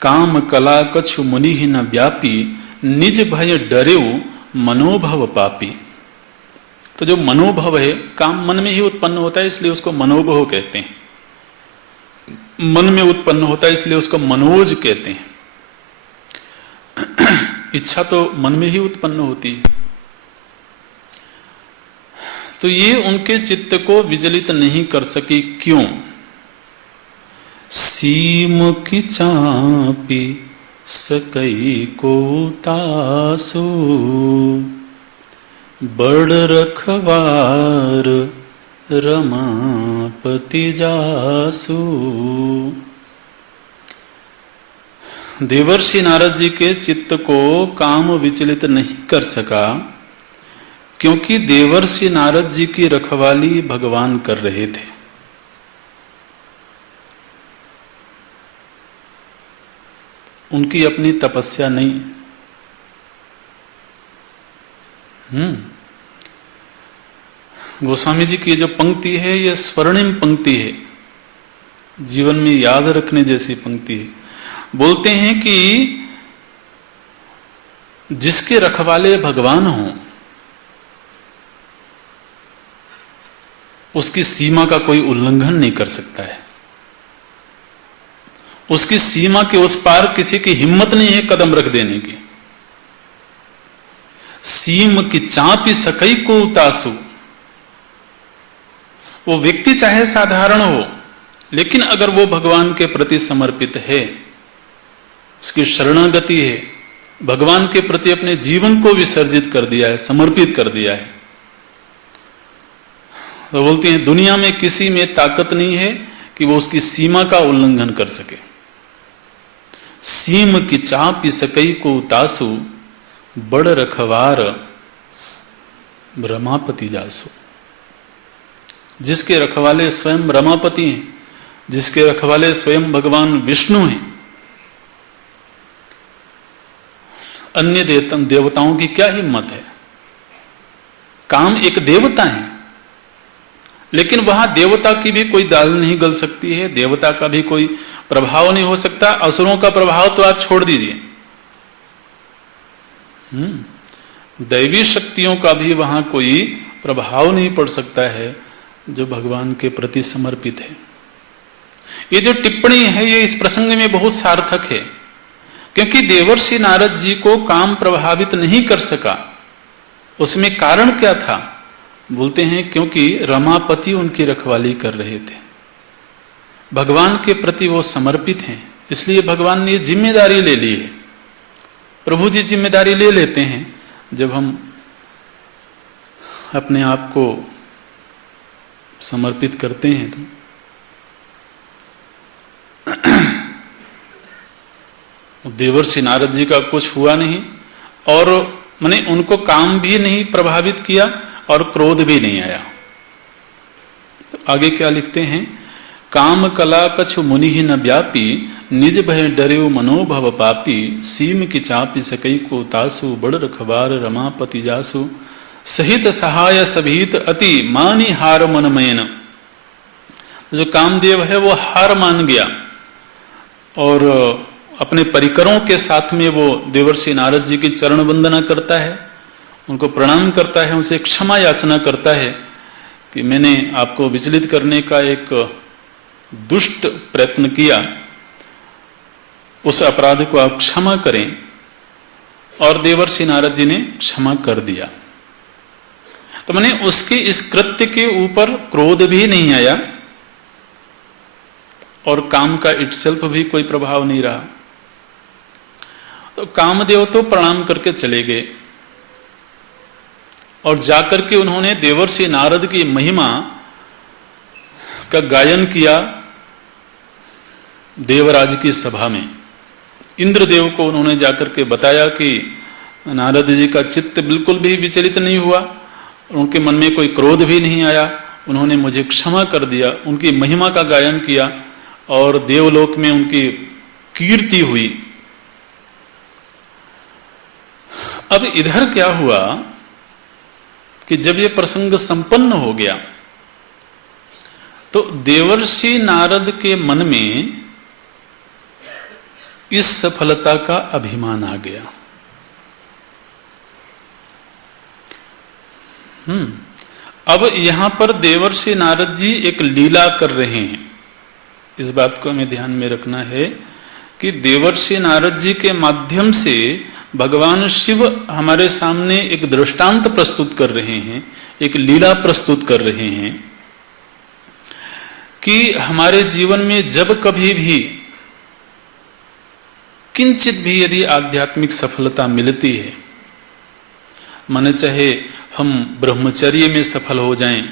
काम कला कछु मुनि ही न व्यापी, निज भय डरेऊ मनोभव पापी। तो जो मनोभव है, काम मन में ही उत्पन्न होता है इसलिए उसको मनोभव कहते हैं। मन में उत्पन्न होता है इसलिए उसको मनोज कहते हैं। इच्छा तो मन में ही उत्पन्न होती है। तो ये उनके चित्त को विचलित नहीं कर सकी। क्यों? सीम की चापी सकई को तासो, बड़ रखवार रमापति जासु। देवर्षि नारद जी के चित्त को काम विचलित नहीं कर सका, क्योंकि देवर्षि नारद जी की रखवाली भगवान कर रहे थे। उनकी अपनी तपस्या नहीं। गोस्वामी जी की जो पंक्ति है यह स्वर्णिम पंक्ति है, जीवन में याद रखने जैसी पंक्ति है। बोलते हैं कि जिसके रखवाले भगवान हों उसकी सीमा का कोई उल्लंघन नहीं कर सकता है। उसकी सीमा के उस पार किसी की हिम्मत नहीं है कदम रख देने की। सीम की चापी सकई को उतासु। वो व्यक्ति चाहे साधारण हो, लेकिन अगर वो भगवान के प्रति समर्पित है, उसकी शरणागति है, भगवान के प्रति अपने जीवन को विसर्जित कर दिया है, समर्पित कर दिया है, तो बोलते हैं दुनिया में किसी में ताकत नहीं है कि वो उसकी सीमा का उल्लंघन कर सके। सीम की चापी सकई को उतासु, बड़ रखवार रमापति जासु। जिसके रखवाले स्वयं रमापति हैं, जिसके रखवाले स्वयं भगवान विष्णु हैं, अन्य देवताओं की क्या हिम्मत है। काम एक देवता है, लेकिन वहां देवता की भी कोई दाल नहीं गल सकती है, देवता का भी कोई प्रभाव नहीं हो सकता। असुरों का प्रभाव तो आप छोड़ दीजिए, दैवी शक्तियों का भी वहां कोई प्रभाव नहीं पड़ सकता है जो भगवान के प्रति समर्पित है। ये जो टिप्पणी है ये इस प्रसंग में बहुत सार्थक है, क्योंकि देवर्षि नारद जी को काम प्रभावित नहीं कर सका। उसमें कारण क्या था? बोलते हैं क्योंकि रमापति उनकी रखवाली कर रहे थे, भगवान के प्रति वो समर्पित हैं, इसलिए भगवान ने ये जिम्मेदारी ले ली है। प्रभु जी जिम्मेदारी ले लेते हैं जब हम अपने आप को समर्पित करते हैं तो देवर्षि नारद जी का कुछ हुआ नहीं, और माने उनको काम भी नहीं प्रभावित किया और क्रोध भी नहीं आया। तो आगे क्या लिखते हैं? काम कला कछु मुनि ही न व्यापी, निज भय डरेउ मनोभव पापी, सीम की चापी सकई को तासु, बड़ रखवार रमापति जासु, सहित सहाय सभीत अति, मानी हार मन मैन। जो कामदेव है वो हार मान गया और अपने परिकरों के साथ में वो देवर्षि नारद जी की चरण वंदना करता है, उनको प्रणाम करता है, उनसे क्षमा याचना करता है कि मैंने आपको विचलित करने का एक दुष्ट प्रयत्न किया, उस अपराध को आप क्षमा करें। और देवर्षि नारद जी ने क्षमा कर दिया। तो मैंने उसके इस कृत्य के ऊपर क्रोध भी नहीं आया और काम का इटसेल्फ भी कोई प्रभाव नहीं रहा। तो कामदेव तो प्रणाम करके चले गए और जाकर के उन्होंने देवर्षि नारद की महिमा का गायन किया देवराज की सभा में। इंद्रदेव को उन्होंने जाकर के बताया कि नारद जी का चित्त बिल्कुल भी विचलित नहीं हुआ, उनके मन में कोई क्रोध भी नहीं आया, उन्होंने मुझे क्षमा कर दिया। उनकी महिमा का गायन किया और देवलोक में उनकी कीर्ति हुई। अब इधर क्या हुआ कि जब ये प्रसंग संपन्न हो गया तो देवर्षि नारद के मन में इस सफलता का अभिमान आ गया। अब यहां पर देवर्षि नारद जी एक लीला कर रहे हैं। इस बात को हमें ध्यान में रखना है कि देवर्षि नारद जी के माध्यम से भगवान शिव हमारे सामने एक दृष्टांत प्रस्तुत कर रहे हैं, एक लीला प्रस्तुत कर रहे हैं कि हमारे जीवन में जब कभी भी किंचित भी यदि आध्यात्मिक सफलता मिलती है, माने चाहे हम ब्रह्मचर्य में सफल हो जाएं,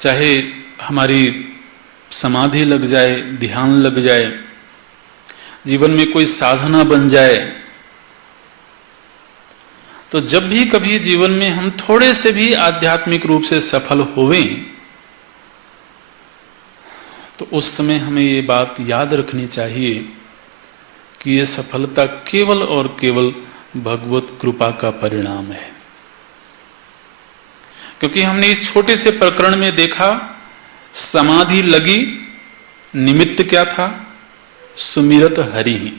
चाहे हमारी समाधि लग जाए, ध्यान लग जाए, जीवन में कोई साधना बन जाए। तो जब भी कभी जीवन में हम थोड़े से भी आध्यात्मिक रूप से सफल होवें, तो उस समय हमें ये बात याद रखनी चाहिए कि ये सफलता केवल और केवल भगवत कृपा का परिणाम है। क्योंकि हमने इस छोटे से प्रकरण में देखा, समाधि लगी, निमित्त क्या था? सुमिरत हरि ही।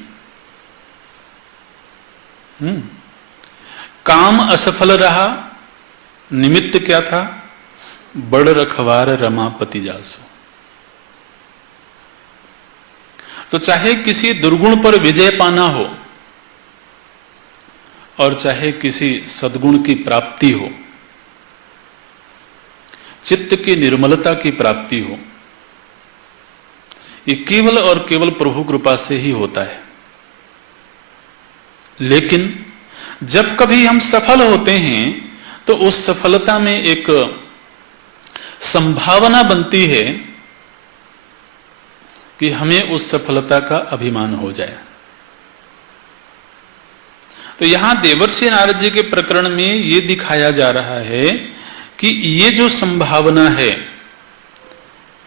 काम असफल रहा, निमित्त क्या था? बड़ रखवार रमापति जासो। तो चाहे किसी दुर्गुण पर विजय पाना हो और चाहे किसी सद्गुण की प्राप्ति हो, चित्त की निर्मलता की प्राप्ति हो, ये केवल और केवल प्रभु कृपा से ही होता है। लेकिन जब कभी हम सफल होते हैं तो उस सफलता में एक संभावना बनती है कि हमें उस सफलता का अभिमान हो जाए। तो यहां देवर्षि नारद जी के प्रकरण में यह दिखाया जा रहा है कि ये जो संभावना है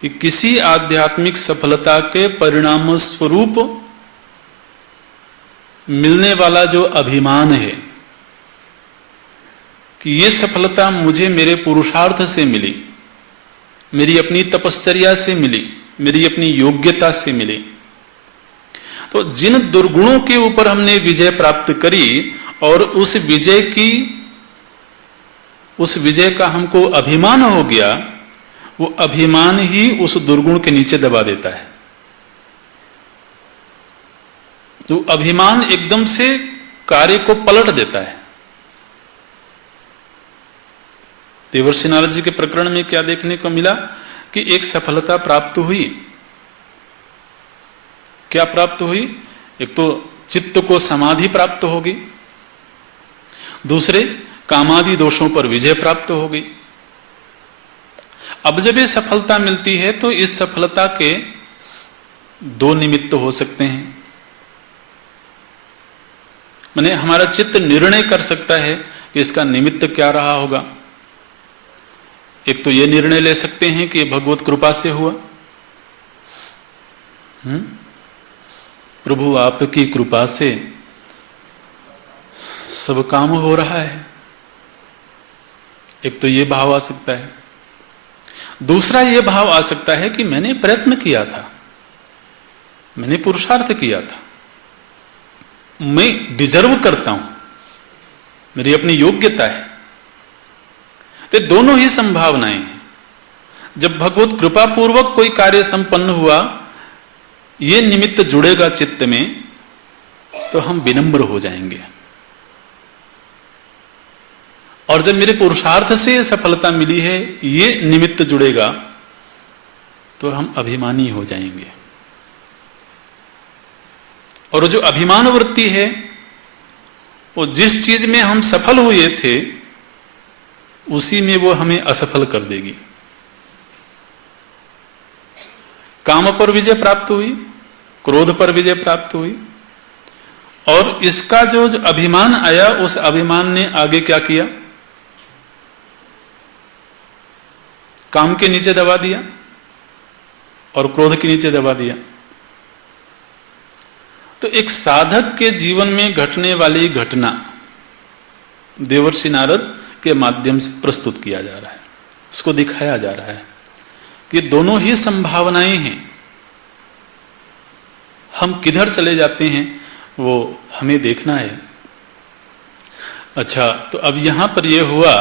कि किसी आध्यात्मिक सफलता के परिणाम स्वरूप मिलने वाला जो अभिमान है कि ये सफलता मुझे मेरे पुरुषार्थ से मिली, मेरी अपनी तपश्चर्या से मिली, मेरी अपनी योग्यता से मिली। तो जिन दुर्गुणों के ऊपर हमने विजय प्राप्त करी और उस विजय का हमको अभिमान हो गया, वो अभिमान ही उस दुर्गुण के नीचे दबा देता है। तो अभिमान एकदम से कार्य को पलट देता है। देवर्षि नारद जी के प्रकरण में क्या देखने को मिला कि एक सफलता प्राप्त हुई। क्या प्राप्त हुई? एक तो चित्त को समाधि प्राप्त होगी, दूसरे कामादि दोषों पर विजय प्राप्त हो गई। अब जब ये सफलता मिलती है तो इस सफलता के दो निमित्त हो सकते हैं। माने हमारा चित्त निर्णय कर सकता है कि इसका निमित्त क्या रहा होगा। एक तो ये निर्णय ले सकते हैं कि ये भगवत कृपा से हुआ, प्रभु आपकी कृपा से सब काम हो रहा है। एक तो ये भाव आ सकता है। दूसरा ये भाव आ सकता है कि मैंने प्रयत्न किया था, मैंने पुरुषार्थ किया था, मैं डिजर्व करता हूं, मेरी अपनी योग्यता है। तो दोनों ही संभावनाएं हैं। जब भगवत कृपा पूर्वक कोई कार्य संपन्न हुआ, ये निमित्त जुड़ेगा चित्त में, तो हम विनम्र हो जाएंगे। और जब मेरे पुरुषार्थ से सफलता मिली है, ये निमित्त जुड़ेगा, तो हम अभिमानी हो जाएंगे। और जो अभिमान वृत्ति है, वो जिस चीज में हम सफल हुए थे उसी में वो हमें असफल कर देगी। काम पर विजय प्राप्त हुई, क्रोध पर विजय प्राप्त हुई, और इसका जो अभिमान आया, उस अभिमान ने आगे क्या किया? काम के नीचे दबा दिया और क्रोध के नीचे दबा दिया। तो एक साधक के जीवन में घटने वाली घटना देवर्षि नारद के माध्यम से प्रस्तुत किया जा रहा है, उसको दिखाया जा रहा है कि दोनों ही संभावनाएं हैं। हम किधर चले जाते हैं वो हमें देखना है। अच्छा, तो अब यहां पर यह हुआ,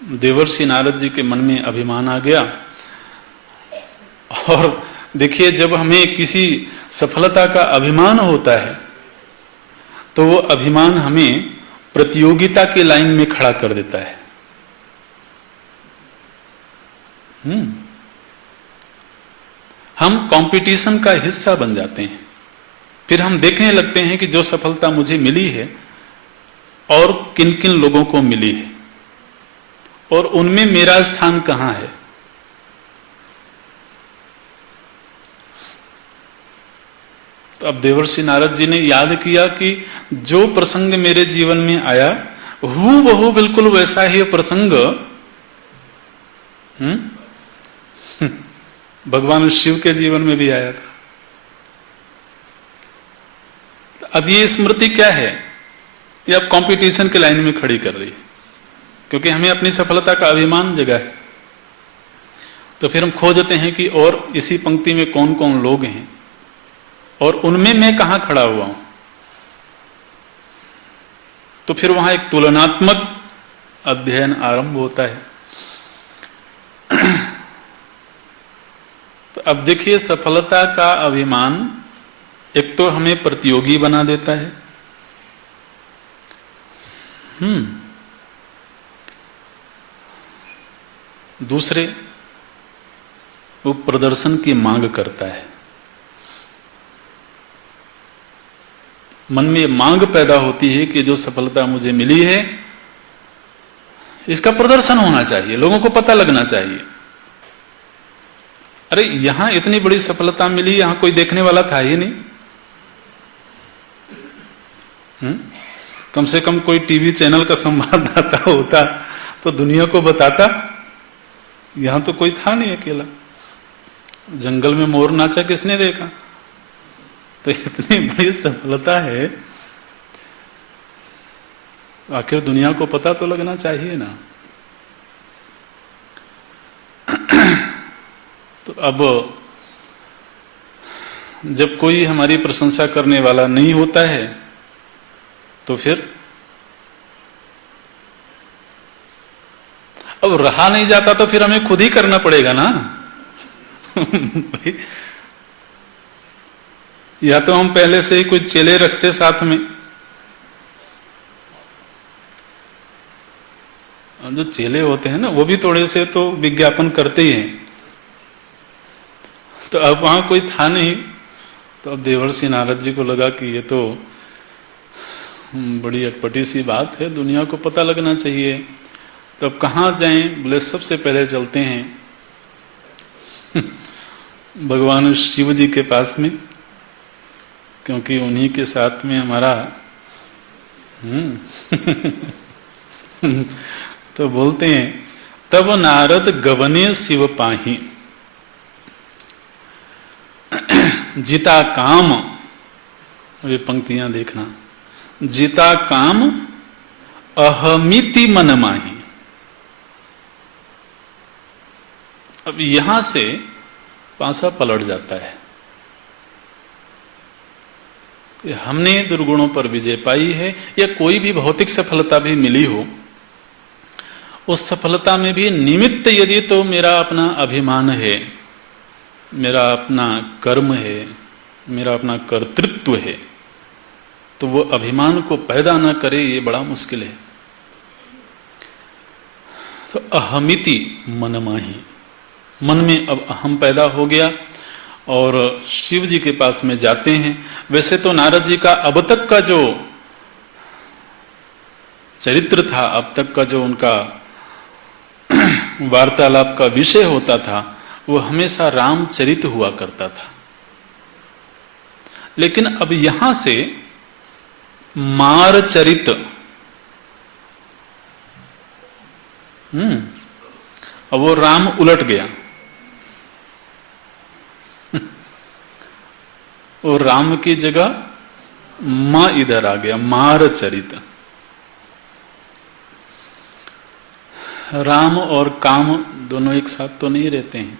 देवर्षि नारद जी के मन में अभिमान आ गया। और देखिए, जब हमें किसी सफलता का अभिमान होता है तो वो अभिमान हमें प्रतियोगिता के लाइन में खड़ा कर देता है। हम कंपटीशन का हिस्सा बन जाते हैं। फिर हम देखने लगते हैं कि जो सफलता मुझे मिली है और किन किन लोगों को मिली है और उनमें मेरा स्थान कहां है। तो अब देवर्षि नारद जी ने याद किया कि जो प्रसंग मेरे जीवन में आया हूबहू बिल्कुल वैसा ही प्रसंग भगवान शिव के जीवन में भी आया था। तो अब ये स्मृति क्या है, ये अब कंपटीशन के लाइन में खड़ी कर रही है, क्योंकि हमें अपनी सफलता का अभिमान जगा है। तो फिर हम खोजते हैं कि और इसी पंक्ति में कौन कौन लोग हैं और उनमें मैं कहां खड़ा हुआ हूं। तो फिर वहां एक तुलनात्मक अध्ययन आरंभ होता है। तो अब देखिए, सफलता का अभिमान एक तो हमें प्रतियोगी बना देता है, दूसरे वो प्रदर्शन की मांग करता है। मन में मांग पैदा होती है कि जो सफलता मुझे मिली है इसका प्रदर्शन होना चाहिए, लोगों को पता लगना चाहिए। अरे यहां इतनी बड़ी सफलता मिली, यहां कोई देखने वाला था ही नहीं। कम से कम कोई टीवी चैनल का संवाददाता होता तो दुनिया को बताता, यहां तो कोई था नहीं, अकेला। जंगल में मोर नाचा किसने देखा? तो इतनी बड़ी सफलता है, आखिर दुनिया को पता तो लगना चाहिए ना। तो अब जब कोई हमारी प्रशंसा करने वाला नहीं होता है तो फिर अब रहा नहीं जाता, तो फिर हमें खुद ही करना पड़ेगा ना। या तो हम पहले से ही कुछ चेले रखते साथ में, जो चेले होते हैं ना वो भी थोड़े से तो विज्ञापन करते ही हैं। तो अब वहां कोई था नहीं, तो अब देवर्षि नारद जी को लगा कि ये तो बड़ी अटपटी सी बात है, दुनिया को पता लगना चाहिए। तो अब कहाँ जाएं? बोले सबसे पहले चलते हैं भगवान शिव जी के पास में, क्योंकि उन्हीं के साथ में हमारा तो बोलते हैं, तब नारद गवने शिव पाही जिता काम। वे पंक्तियां देखना, जिता काम अहमिति मन माही। अब यहां से पासा पलट जाता है। हमने दुर्गुणों पर विजय पाई है, या कोई भी भौतिक सफलता भी मिली हो, उस सफलता में भी निमित्त यदि तो मेरा अपना अभिमान है, मेरा अपना कर्म है, मेरा अपना कर्तृत्व है, तो वो अभिमान को पैदा न करे, ये बड़ा मुश्किल है। तो अहमिति मनमाही, मन में अब अहम पैदा हो गया और शिव जी के पास में जाते हैं। वैसे तो नारद जी का अब तक का जो चरित्र था, अब तक का जो उनका वार्तालाप का विषय होता था, वो हमेशा रामचरित हुआ करता था। लेकिन अब यहां से मारचरित, अब वो राम उलट गया और राम की जगह मां इधर आ गया, मारचरित। राम और काम दोनों एक साथ तो नहीं रहते हैं।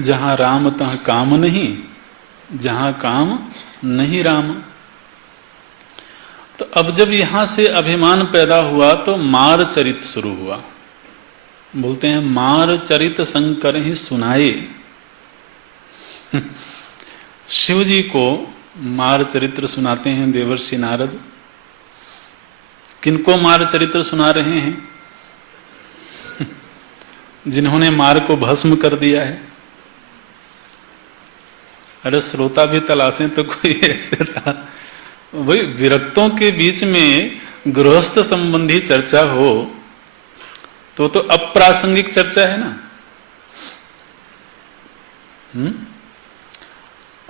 जहां राम तहां काम नहीं, जहां काम नहीं राम। तो अब जब यहां से अभिमान पैदा हुआ तो मार चरित शुरू हुआ। बोलते हैं मार चरित शंकर ही सुनाए। शिव जी को मार चरित्र सुनाते हैं देवर्षि नारद। किनको मार चरित्र सुना रहे हैं? जिन्होंने मार को भस्म कर दिया है। अरे श्रोता भी तलाशें तो कोई ऐसे था, वही विरक्तों के बीच में गृहस्थ संबंधी चर्चा हो तो अप्रासंगिक चर्चा है ना।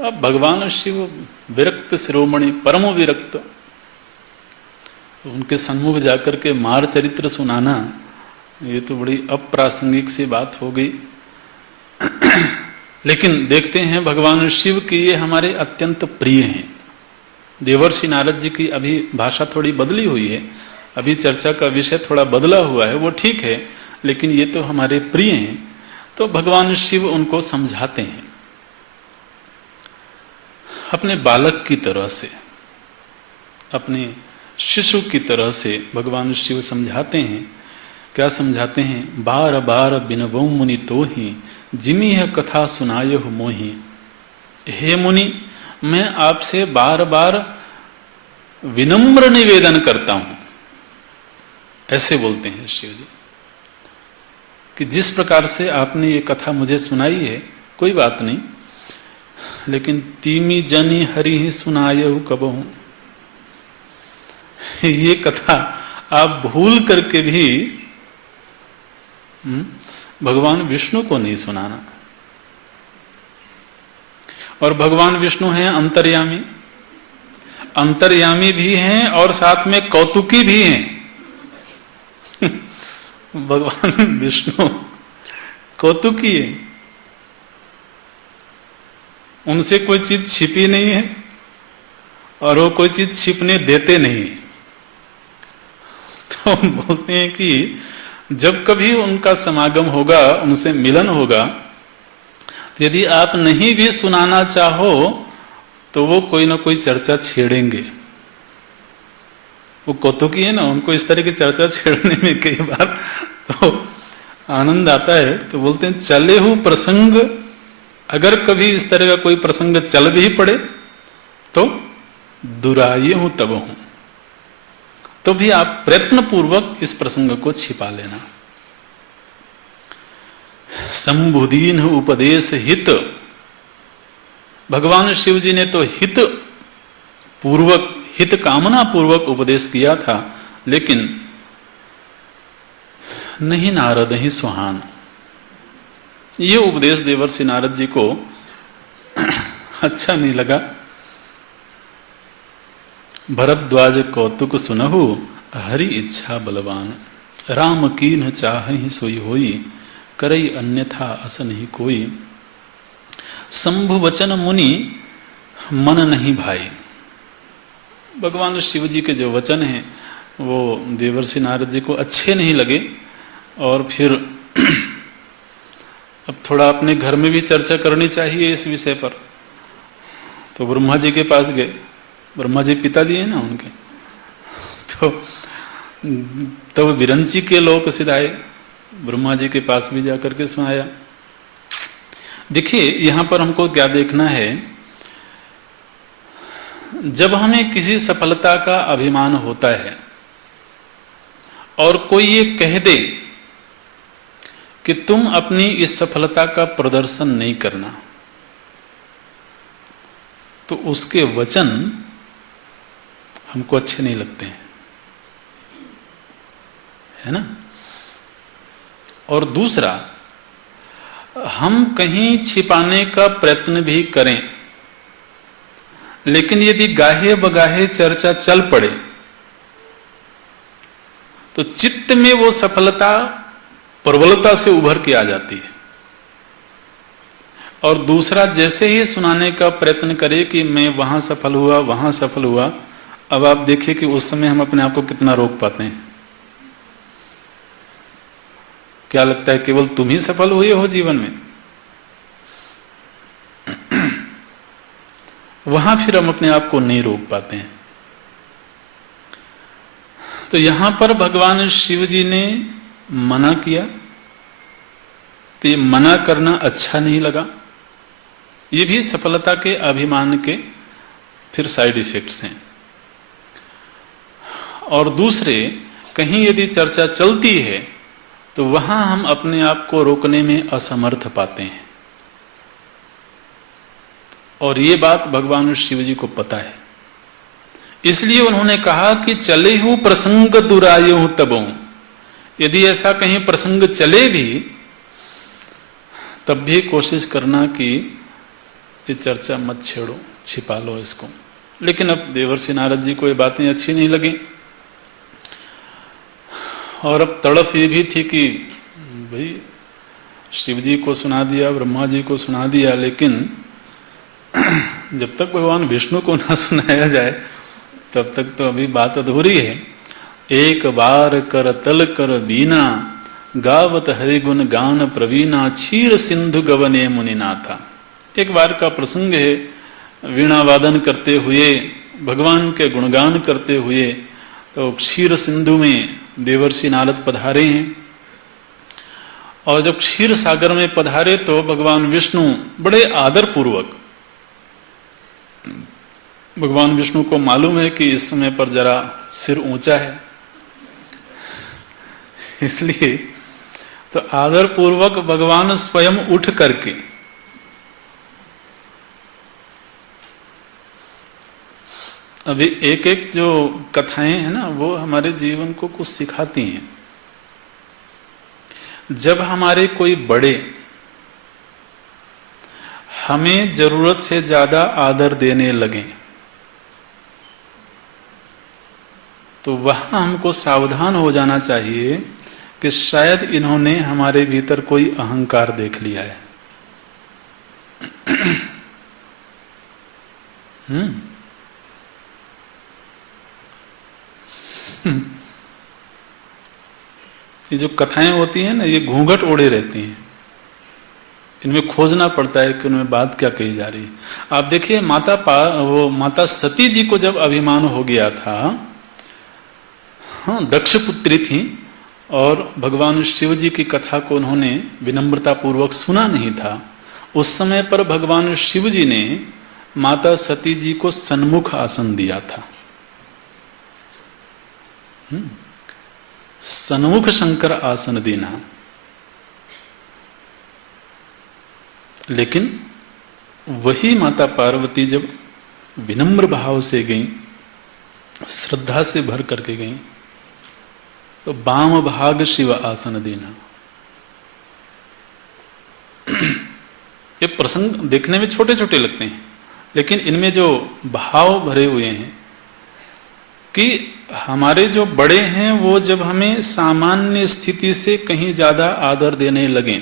अब भगवान शिव विरक्त शिरोमणि, परम विरक्त, उनके सन्मुख जाकर के मार चरित्र सुनाना, ये तो बड़ी अप्रासंगिक सी बात हो गई। लेकिन देखते हैं भगवान शिव की ये हमारे अत्यंत प्रिय हैं। देवर्षि नारद जी की अभी भाषा थोड़ी बदली हुई है, अभी चर्चा का विषय थोड़ा बदला हुआ है, वो ठीक है, लेकिन ये तो हमारे प्रिय हैं। तो भगवान शिव उनको समझाते हैं अपने बालक की तरह से, अपने शिशु की तरह से भगवान शिव समझाते हैं। क्या समझाते हैं? बार बार बिनवो मुनि तो ही जिमी है कथा सुनाय हो मोही। हे मुनि, मैं आपसे बार बार विनम्र निवेदन करता हूं, ऐसे बोलते हैं शिव जी, कि जिस प्रकार से आपने ये कथा मुझे सुनाई है, कोई बात नहीं, लेकिन तीमी जनी हरि ही सुनायहु कबहु। ये कथा आप भूल करके भी भगवान विष्णु को नहीं सुनाना। और भगवान विष्णु हैं अंतर्यामी, अंतर्यामी भी हैं और साथ में कौतुकी भी हैं। भगवान विष्णु कौतुकी है, उनसे कोई चीज छिपी नहीं है और वो कोई चीज छिपने देते नहीं। तो बोलते हैं कि जब कभी उनका समागम होगा, उनसे मिलन होगा, तो यदि आप नहीं भी सुनाना चाहो तो वो कोई ना कोई चर्चा छेड़ेंगे। वो कौतुकी है ना, उनको इस तरह की चर्चा छेड़ने में कई बार तो आनंद आता है। तो बोलते हैं चले हु प्रसंग, अगर कभी इस तरह का कोई प्रसंग चल भी पड़े तो दुराये हूं तब हूं, तो भी आप प्रयत्न पूर्वक इस प्रसंग को छिपा लेना। संबुदीन उपदेश हित, भगवान शिव जी ने तो हित पूर्वक, हित कामना पूर्वक उपदेश किया था, लेकिन नहीं नारद ही सुहान। ये उपदेश देवर्षि नारद जी को अच्छा नहीं लगा। भरद्वाज कौतुक सुनहु हरि इच्छा बलवान, राम कीन्ह चाहहि सोई होई, करई अन्यथा अस नहीं कोई। शंभु वचन मुनि मन नहीं भाई। भगवान शिव जी के जो वचन हैं वो देवर्षि नारद जी को अच्छे नहीं लगे, और फिर अब थोड़ा अपने घर में भी चर्चा करनी चाहिए इस विषय पर। तो ब्रह्मा जी के पास गए, ब्रह्मा जी पिताजी है ना उनके, तो विरंची के लोक सिधाए, ब्रह्मा जी के पास भी जाकर के सुनाया। देखिए यहां पर हमको क्या देखना है, जब हमें किसी सफलता का अभिमान होता है और कोई ये कह दे कि तुम अपनी इस सफलता का प्रदर्शन नहीं करना, तो उसके वचन हमको अच्छे नहीं लगते हैं, है ना। और दूसरा, हम कहीं छिपाने का प्रयत्न भी करें, लेकिन यदि गाहे बगाहे चर्चा चल पड़े तो चित्त में वो सफलता प्रबलता से उभर के आ जाती है। और दूसरा जैसे ही सुनाने का प्रयत्न करे कि मैं वहां सफल हुआ, वहां सफल हुआ, अब आप देखिए कि उस समय हम अपने आप को कितना रोक पाते हैं। क्या लगता है केवल तुम ही सफल हुए हो जीवन में? वहां फिर हम अपने आप को नहीं रोक पाते हैं। तो यहां पर भगवान शिव जी ने मना किया, तो ये मना करना अच्छा नहीं लगा। ये भी सफलता के अभिमान के फिर साइड इफेक्ट्स हैं। और दूसरे, कहीं यदि चर्चा चलती है तो वहां हम अपने आप को रोकने में असमर्थ पाते हैं, और ये बात भगवान शिव जी को पता है। इसलिए उन्होंने कहा कि चले हूं प्रसंग दुराये हूं तबों। यदि ऐसा कहीं प्रसंग चले भी, तब भी कोशिश करना कि ये चर्चा मत छेड़ो, छिपा लो इसको। लेकिन अब देवर्षि नारद जी को ये बातें अच्छी नहीं लगी, और अब तड़फ ये भी थी कि भाई शिव जी को सुना दिया, ब्रह्मा जी को सुना दिया, लेकिन जब तक भगवान विष्णु को ना सुनाया जाए तब तक तो अभी बात अधूरी है। एक बार कर तल कर बीना, गावत हरिगुण गान प्रवीणा, क्षीर सिंधु गवने मुनिनाथा। एक बार का प्रसंग है, वीणा वादन करते हुए, भगवान के गुणगान करते हुए, तो क्षीर सिंधु में देवर्षि नारद पधारे हैं। और जब क्षीर सागर में पधारे तो भगवान विष्णु बड़े आदर पूर्वक, भगवान विष्णु को मालूम है कि इस समय पर जरा सिर ऊंचा है, इसलिए तो आदर पूर्वक भगवान स्वयं उठ करके अभी एक एक जो कथाएं हैं ना, वो हमारे जीवन को कुछ सिखाती हैं। जब हमारे कोई बड़े हमें जरूरत से ज्यादा आदर देने लगे तो वहां हमको सावधान हो जाना चाहिए कि शायद इन्होंने हमारे भीतर कोई अहंकार देख लिया है। ये जो कथाएं होती हैं ना, ये घूंघट ओढ़े रहती हैं, इनमें खोजना पड़ता है कि उनमें बात क्या कही जा रही है। आप देखिए वो माता सती जी को जब अभिमान हो गया था, हाँ, दक्ष पुत्री थी, और भगवान शिव जी की कथा को उन्होंने विनम्रता पूर्वक सुना नहीं था। उस समय पर भगवान शिव जी ने माता सती जी को सन्मुख आसन दिया था। सन्मुख शंकर आसन देना। लेकिन वही माता पार्वती जब विनम्र भाव से गई, श्रद्धा से भर करके गई, तो बाम भाग शिव आसन देना। ये प्रसंग देखने में छोटे छोटे लगते हैं, लेकिन इनमें जो भाव भरे हुए हैं कि हमारे जो बड़े हैं वो जब हमें सामान्य स्थिति से कहीं ज्यादा आदर देने लगे,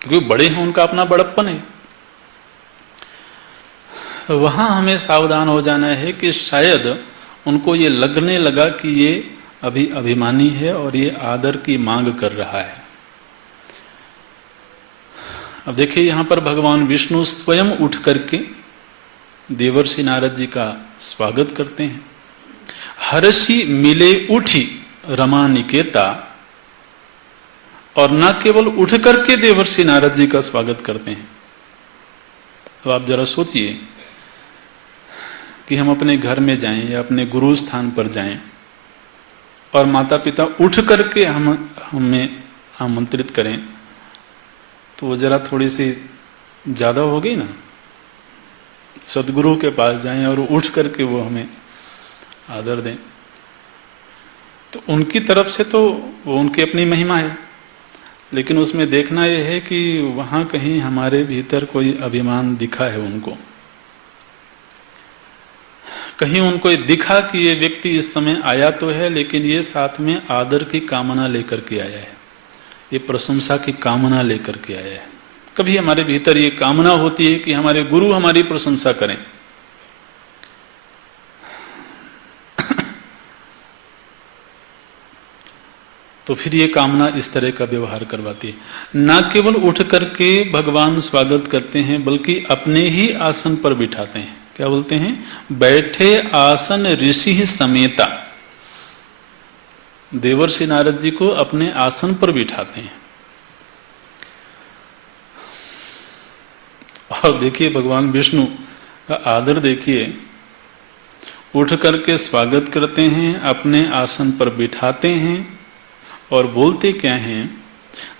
क्योंकि बड़े हैं, उनका अपना बड़प्पन है, तो वहां हमें सावधान हो जाना है कि शायद उनको ये लगने लगा कि ये अभी अभिमानी है और ये आदर की मांग कर रहा है। अब देखिए यहां पर भगवान विष्णु स्वयं उठ करके देवर्षि नारद जी का स्वागत करते हैं। हर्षि मिले उठी रमा निकेता, और न केवल उठ करके देवर्षि नारद जी का स्वागत करते हैं। तो आप जरा सोचिए कि हम अपने घर में जाएं या अपने गुरु स्थान पर जाएं और माता पिता उठ करके हमें आमंत्रित करें, तो वो जरा थोड़ी सी ज्यादा हो गई ना। सदगुरु के पास जाएं और उठ करके वो हमें आदर दें, तो उनकी तरफ से तो वो उनकी अपनी महिमा है, लेकिन उसमें देखना यह है कि वहां कहीं हमारे भीतर कोई अभिमान दिखा है उनको, कहीं उनको ये दिखा कि ये व्यक्ति इस समय आया तो है, लेकिन ये साथ में आदर की कामना लेकर के आया है, ये प्रशंसा की कामना लेकर के आया है। कभी हमारे भीतर ये कामना होती है कि हमारे गुरु हमारी प्रशंसा करें, तो फिर ये कामना इस तरह का व्यवहार करवाती है। ना केवल उठ करके भगवान स्वागत करते हैं, बल्कि अपने ही आसन पर बिठाते हैं। क्या बोलते हैं? बैठे आसन ऋषि समेता। देवर्षि नारद जी को अपने आसन पर बिठाते हैं। और देखिए भगवान विष्णु का आदर देखिए, उठ करके स्वागत करते हैं, अपने आसन पर बिठाते हैं और बोलते क्या हैं?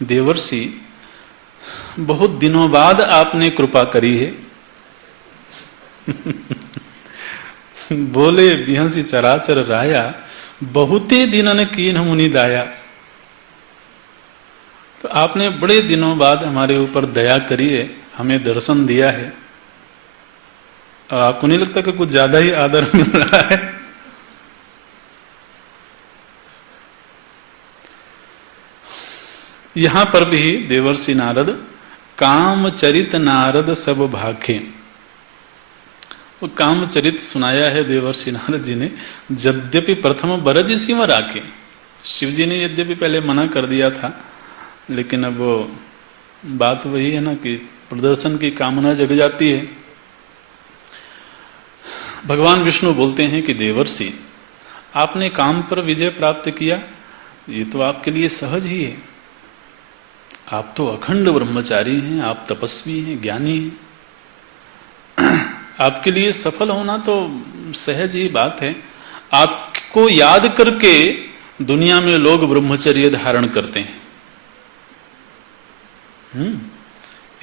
देवर्षि, बहुत दिनों बाद आपने कृपा करी है। बोले बिहंसी चराचर राया, बहुते दिनन कीन मुनि दाया। तो आपने बड़े दिनों बाद हमारे ऊपर दया करी है, हमें दर्शन दिया है, आपको नहीं लगता कि कुछ ज्यादा ही आदर मिल रहा है? यहां पर भी देवर्षि नारद कामचरित नारद सब भाखे, वो कामचरित सुनाया है देवर्षि नारद जी ने। यद्यपि प्रथम बरज सिंह राखे, शिव जी ने यद्यपि पहले मना कर दिया था, लेकिन अब वो बात वही है ना कि प्रदर्शन की कामना जग जाती है। भगवान विष्णु बोलते हैं कि देवर्षि, आपने काम पर विजय प्राप्त किया, ये तो आपके लिए सहज ही है। आप तो अखंड ब्रह्मचारी हैं, आप तपस्वी हैं, ज्ञानी हैं। आपके लिए सफल होना तो सहज ही बात है। आपको याद करके दुनिया में लोग ब्रह्मचर्य धारण करते हैं।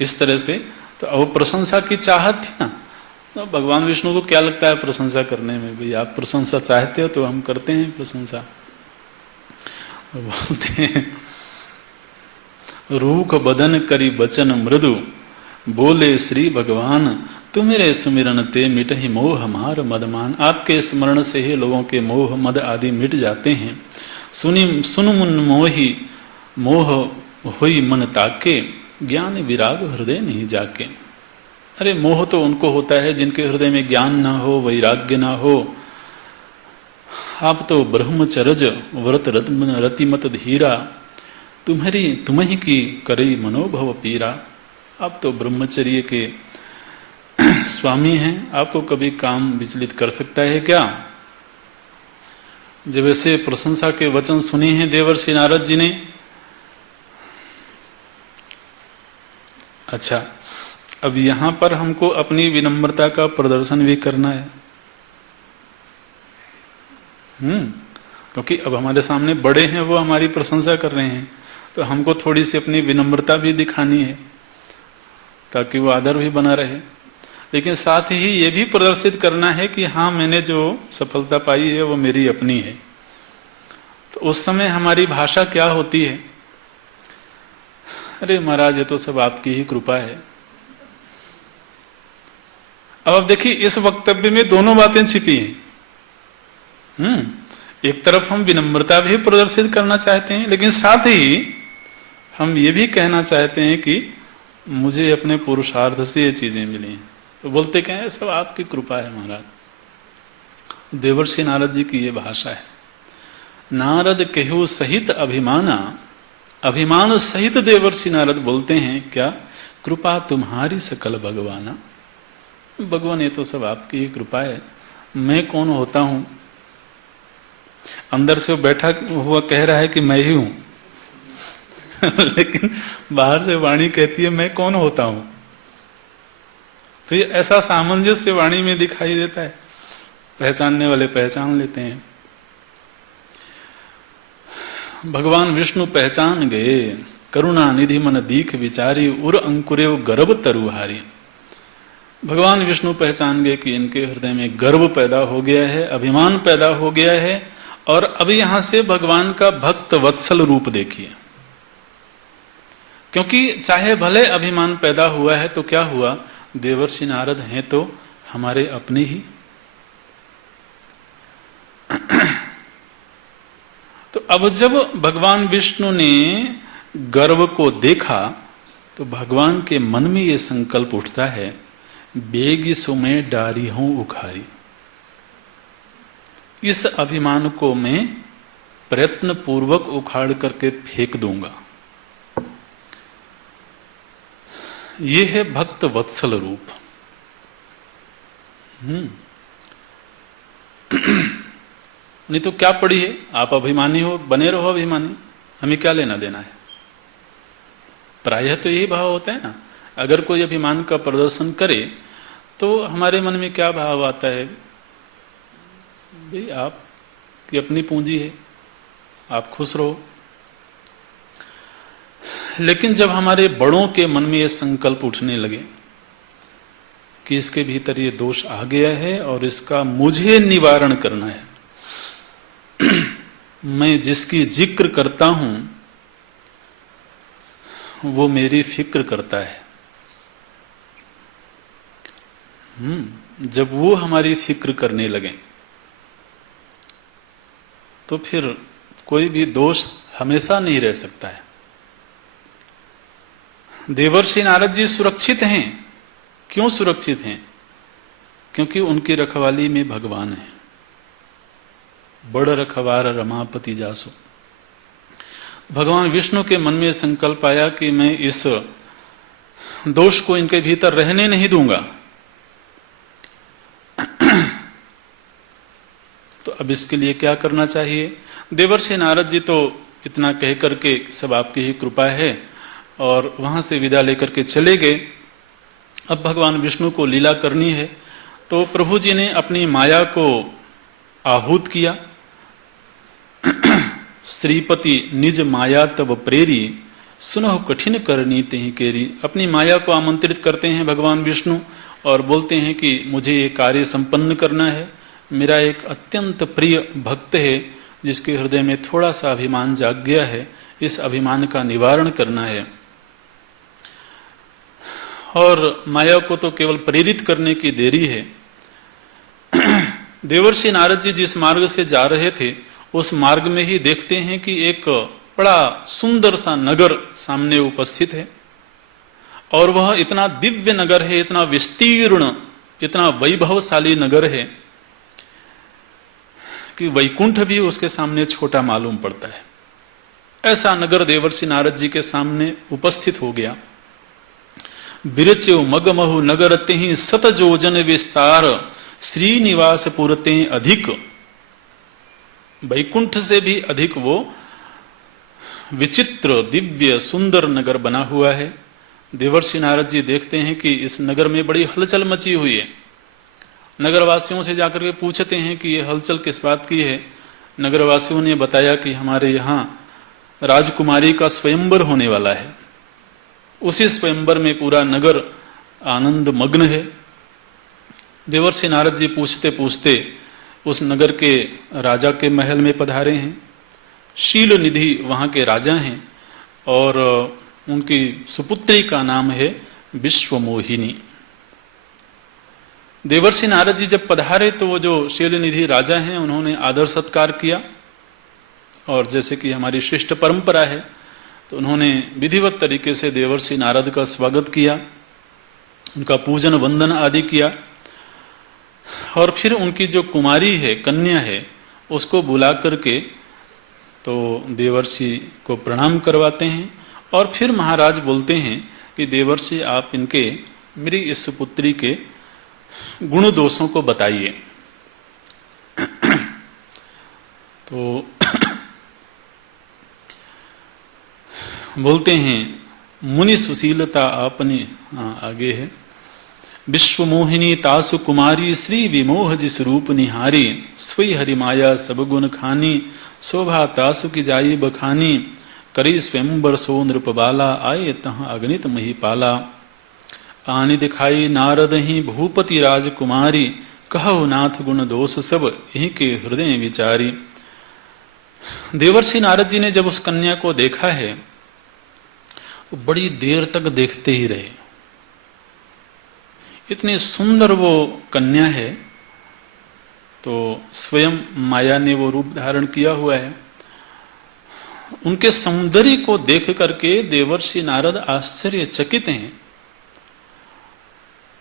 इस तरह से तो अब प्रशंसा की चाहत थी ना, तो भगवान विष्णु को क्या लगता है प्रशंसा करने में? भाई आप प्रशंसा चाहते हो तो हम करते हैं प्रशंसा। बोलते हैं रूख बदन करी बचन मृदु, बोले श्री भगवान तुम्हेरे सुमिरन ते मिट ही मोह मार मदमान। आपके स्मरण से ही लोगों के मोह मद आदि मिट जाते हैं। सुन मुन मोही मोह हुई मन ताके, ज्ञान विराग हृदय नहीं जाके। अरे मोह तो उनको होता है जिनके हृदय में ज्ञान ना हो, वैराग्य ना हो। आप तो ब्रह्मचर्य व्रत रतिमत धीरा, तुम्ही की करई मनोभव पीरा। आप तो ब्रह्मचर्य के स्वामी हैं, आपको कभी काम विचलित कर सकता है क्या? जब ऐसे प्रशंसा के वचन सुने हैं देवर्षि नारद जी ने, अच्छा अब यहां पर हमको अपनी विनम्रता का प्रदर्शन भी करना है। क्योंकि अब हमारे सामने बड़े हैं, वो हमारी प्रशंसा कर रहे हैं, तो हमको थोड़ी सी अपनी विनम्रता भी दिखानी है ताकि वो आदर भी बना रहे। लेकिन साथ ही ये भी प्रदर्शित करना है कि हाँ, मैंने जो सफलता पाई है वो मेरी अपनी है। तो उस समय हमारी भाषा क्या होती है? अरे महाराज, ये तो सब आपकी ही कृपा है। अब आप देखिए, इस वक्तव्य में दोनों बातें छिपी हैं। एक तरफ हम विनम्रता भी प्रदर्शित करना चाहते हैं, लेकिन साथ ही हम ये भी कहना चाहते हैं कि मुझे अपने पुरुषार्थ से ये चीजें मिली हैं। तो बोलते क्या है, सब आपकी कृपा है महाराज। देवर्षि नारद जी की ये भाषा है। नारद कहु सहित अभिमाना, अभिमान सहित देवर्षि नारद बोलते हैं क्या? कृपा तुम्हारी सकल भगवाना। भगवान, ये तो सब आपकी ही कृपा है। मैं कौन होता हूं? अंदर से वो बैठा हुआ कह रहा है कि मैं ही हूं लेकिन बाहर से वाणी कहती है मैं कौन होता हूं। तो ये ऐसा सामंजस्य वाणी में दिखाई देता है। पहचानने वाले पहचान लेते हैं। भगवान विष्णु पहचान गए। करुणा निधि मन दीख विचारी, उर अंकुरेव गर्भ तरुहारी। भगवान विष्णु पहचान गए कि इनके हृदय में गर्व पैदा हो गया है, अभिमान पैदा हो गया है। और अब यहां से भगवान का भक्त वत्सल रूप देखिए। क्योंकि चाहे भले अभिमान पैदा हुआ है तो क्या हुआ, देवर्षि नारद हैं तो हमारे अपने ही। तो अब जब भगवान विष्णु ने गर्व को देखा तो भगवान के मन में यह संकल्प उठता है, बेगी सुमे डारी हूं उखारी। इस अभिमान को मैं प्रयत्न पूर्वक उखाड़ करके फेंक दूंगा। यह है भक्त वत्सल रूप। नहीं तो क्या पड़ी है, आप अभिमानी हो, बने रहो अभिमानी, हमें क्या लेना देना है। प्रायः तो यही भाव होता है ना। अगर कोई अभिमान का प्रदर्शन करे तो हमारे मन में क्या भाव आता है, भाई आपकी अपनी पूंजी है, आप खुश रहो। लेकिन जब हमारे बड़ों के मन में यह संकल्प उठने लगे कि इसके भीतर ये दोष आ गया है और इसका मुझे निवारण करना है, मैं जिसकी जिक्र करता हूं वो मेरी फिक्र करता है। जब वो हमारी फिक्र करने लगे तो फिर कोई भी दोष हमेशा नहीं रह सकता है। देवर्षि नारद जी सुरक्षित हैं। क्यों सुरक्षित हैं? क्योंकि उनकी रखवाली में भगवान है। बड़ रखवार रमापति जासु। भगवान विष्णु के मन में संकल्प आया कि मैं इस दोष को इनके भीतर रहने नहीं दूंगा। तो अब इसके लिए क्या करना चाहिए? देवर्षि नारद जी तो इतना कह करके सब आपकी ही कृपा है और वहां से विदा लेकर के चले गए। अब भगवान विष्णु को लीला करनी है, तो प्रभु जी ने अपनी माया को आहूत किया। श्रीपति निज माया तब प्रेरी, सुनो कठिन करनी तेहि केरी। अपनी माया को आमंत्रित करते हैं भगवान विष्णु और बोलते हैं कि मुझे ये कार्य संपन्न करना है। मेरा एक अत्यंत प्रिय भक्त है जिसके हृदय में थोड़ा सा अभिमान जाग गया है, इस अभिमान का निवारण करना है। और माया को तो केवल प्रेरित करने की देरी है। देवर्षि नारद जी जिस मार्ग से जा रहे थे उस मार्ग में ही देखते हैं कि एक बड़ा सुंदर सा नगर सामने उपस्थित है और वह इतना दिव्य नगर है, इतना विस्तीर्ण, इतना वैभवशाली नगर है कि वैकुंठ भी उसके सामने छोटा मालूम पड़ता है। ऐसा नगर देवर्षि नारद जी के सामने उपस्थित हो गया। बिरच्यो मगमहु नगर तेहि सत जोजन विस्तार, श्रीनिवास पुरते अधिक। वैकुंठ से भी अधिक वो विचित्र दिव्य सुंदर नगर बना हुआ है। देवर्षि नारद जी देखते हैं कि इस नगर में बड़ी हलचल मची हुई है। नगरवासियों से जाकर के पूछते हैं कि ये हलचल किस बात की है। नगरवासियों ने बताया कि हमारे यहाँ राजकुमारी का स्वयंवर होने वाला है। उसी स्वयंवर में पूरा नगर आनंद मग्न है। देवर्षि नारद जी पूछते पूछते उस नगर के राजा के महल में पधारे हैं। शील निधि वहां के राजा हैं और उनकी सुपुत्री का नाम है विश्वमोहिनी। देवर्षि नारद जी जब पधारे तो वो जो शील निधि राजा हैं उन्होंने आदर सत्कार किया और जैसे कि हमारी शिष्ट परंपरा है तो उन्होंने विधिवत तरीके से देवर्षि नारद का स्वागत किया, उनका पूजन वंदन आदि किया और फिर उनकी जो कुमारी है, कन्या है, उसको बुला करके तो देवर्षि को प्रणाम करवाते हैं और फिर महाराज बोलते हैं कि देवर्षि आप इनके मेरी इस पुत्री के गुण दोषों को बताइए। तो बोलते हैं मुनि सुशीलता आपने, आगे है, विश्वमोहिनी तासु कुमारी श्री विमोह जिस रूप निहारी, स्वई हरिमाया सब गुण खानी, शोभा तासु की जाई बखानी, करी स्वयंवर सो नृपबाला, आए तहाँ अगणित महिपाला। आनि दिखाई नारद ही भूपति राजकुमारी, कहो नाथ गुण दोष सब यही के हृदय विचारी। देवर्षि नारद जी ने जब उस कन्या को देखा है बड़ी देर तक देखते ही रहे। इतनी सुंदर वो कन्या है, तो स्वयं माया ने वो रूप धारण किया हुआ है। उनके सौंदर्य को देख करके देवर्षि नारद आश्चर्यचकित हैं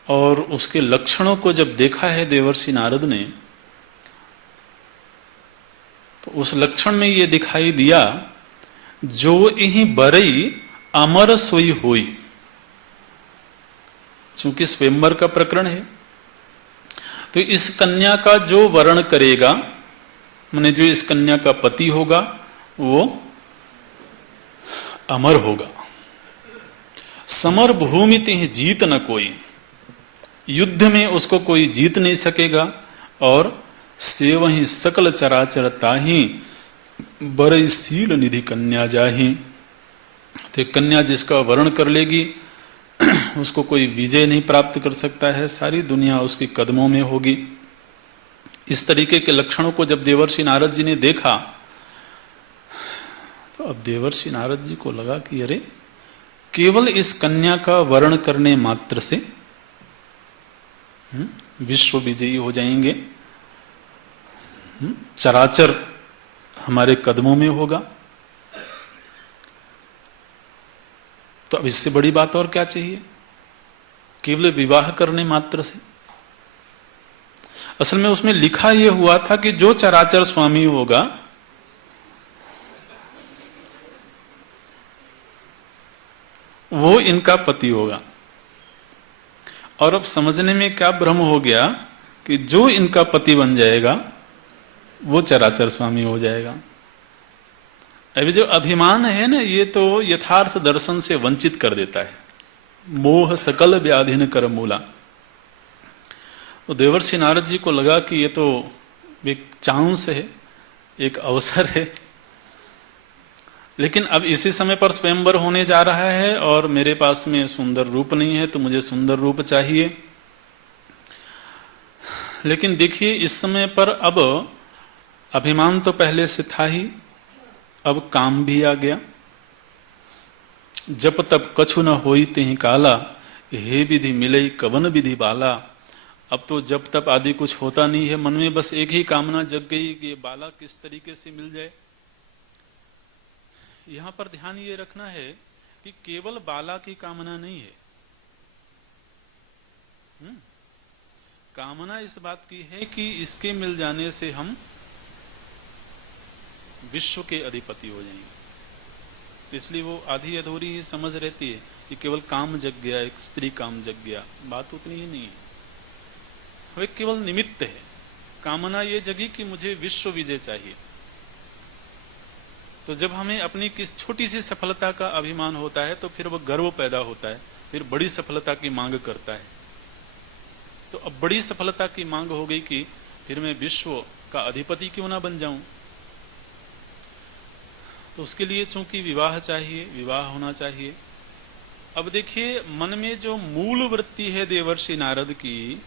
और उसके लक्षणों को जब देखा है देवर्षि नारद ने तो उस लक्षण में ये दिखाई दिया, जो यही बरई अमर सोई होई। चूंकि स्वयंवर का प्रकरण है तो इस कन्या का जो वर्ण करेगा, माने जो इस कन्या का पति होगा वो अमर होगा। समर भूमि तिह जीत न कोई, युद्ध में उसको कोई जीत नहीं सकेगा। और से वही सकल चराचर ताही, बरई सील निधि कन्या जाही। तो कन्या जिसका वर्ण कर लेगी उसको कोई विजय नहीं प्राप्त कर सकता है, सारी दुनिया उसके कदमों में होगी। इस तरीके के लक्षणों को जब देवर्षि नारद जी ने देखा तो अब देवर्षि नारद जी को लगा कि अरे केवल इस कन्या का वर्ण करने मात्र से विश्व विजयी हो जाएंगे, चराचर हमारे कदमों में होगा। तो अब इससे बड़ी बात और क्या चाहिए? केवल विवाह करने मात्र से। असल में उसमें लिखा यह हुआ था कि जो चराचर स्वामी होगा वो इनका पति होगा। और अब समझने में क्या भ्रम हो गया कि जो इनका पति बन जाएगा वो चराचर स्वामी हो जाएगा। अभी जो अभिमान है ना, ये तो यथार्थ दर्शन से वंचित कर देता है। मोह सकल व्याधिन कर मूला। तो देवर्षि नारद जी को लगा कि ये तो एक चांस है, एक अवसर है, लेकिन अब इसी समय पर स्वयंवर होने जा रहा है और मेरे पास में सुंदर रूप नहीं है, तो मुझे सुंदर रूप चाहिए। लेकिन देखिए इस समय पर अब अभिमान तो पहले से था ही, अब काम भी आ गया। जब तब कछु न होई तेहि काला, हे विधि मिले कवन विधि बाला। अब तो जब तब आदि कुछ होता नहीं है, मन में बस एक ही कामना जग गई कि ये बाला किस तरीके से मिल जाए। यहां पर ध्यान ये रखना है कि केवल बाला की कामना नहीं है। कामना इस बात की है कि इसके मिल जाने से हम विश्व के अधिपति हो जाएंगे। तो इसलिए वो आधी अधूरी ही समझ रहती है कि केवल काम जग गया, एक स्त्री काम जग गया, बात उतनी ही नहीं है। वो केवल निमित्त है। कामना ये जगी कि मुझे विश्व विजय चाहिए। तो जब हमें अपनी किस छोटी सी सफलता का अभिमान होता है तो फिर वह गर्व पैदा होता है, फिर बड़ी सफलता की मांग करता है। तो अब बड़ी सफलता की मांग हो गई कि फिर मैं विश्व का अधिपति क्यों ना बन जाऊं। तो उसके लिए चूंकि विवाह चाहिए, विवाह होना चाहिए। अब देखिए मन में जो मूल वृत्ति है देवर्षि नारद की,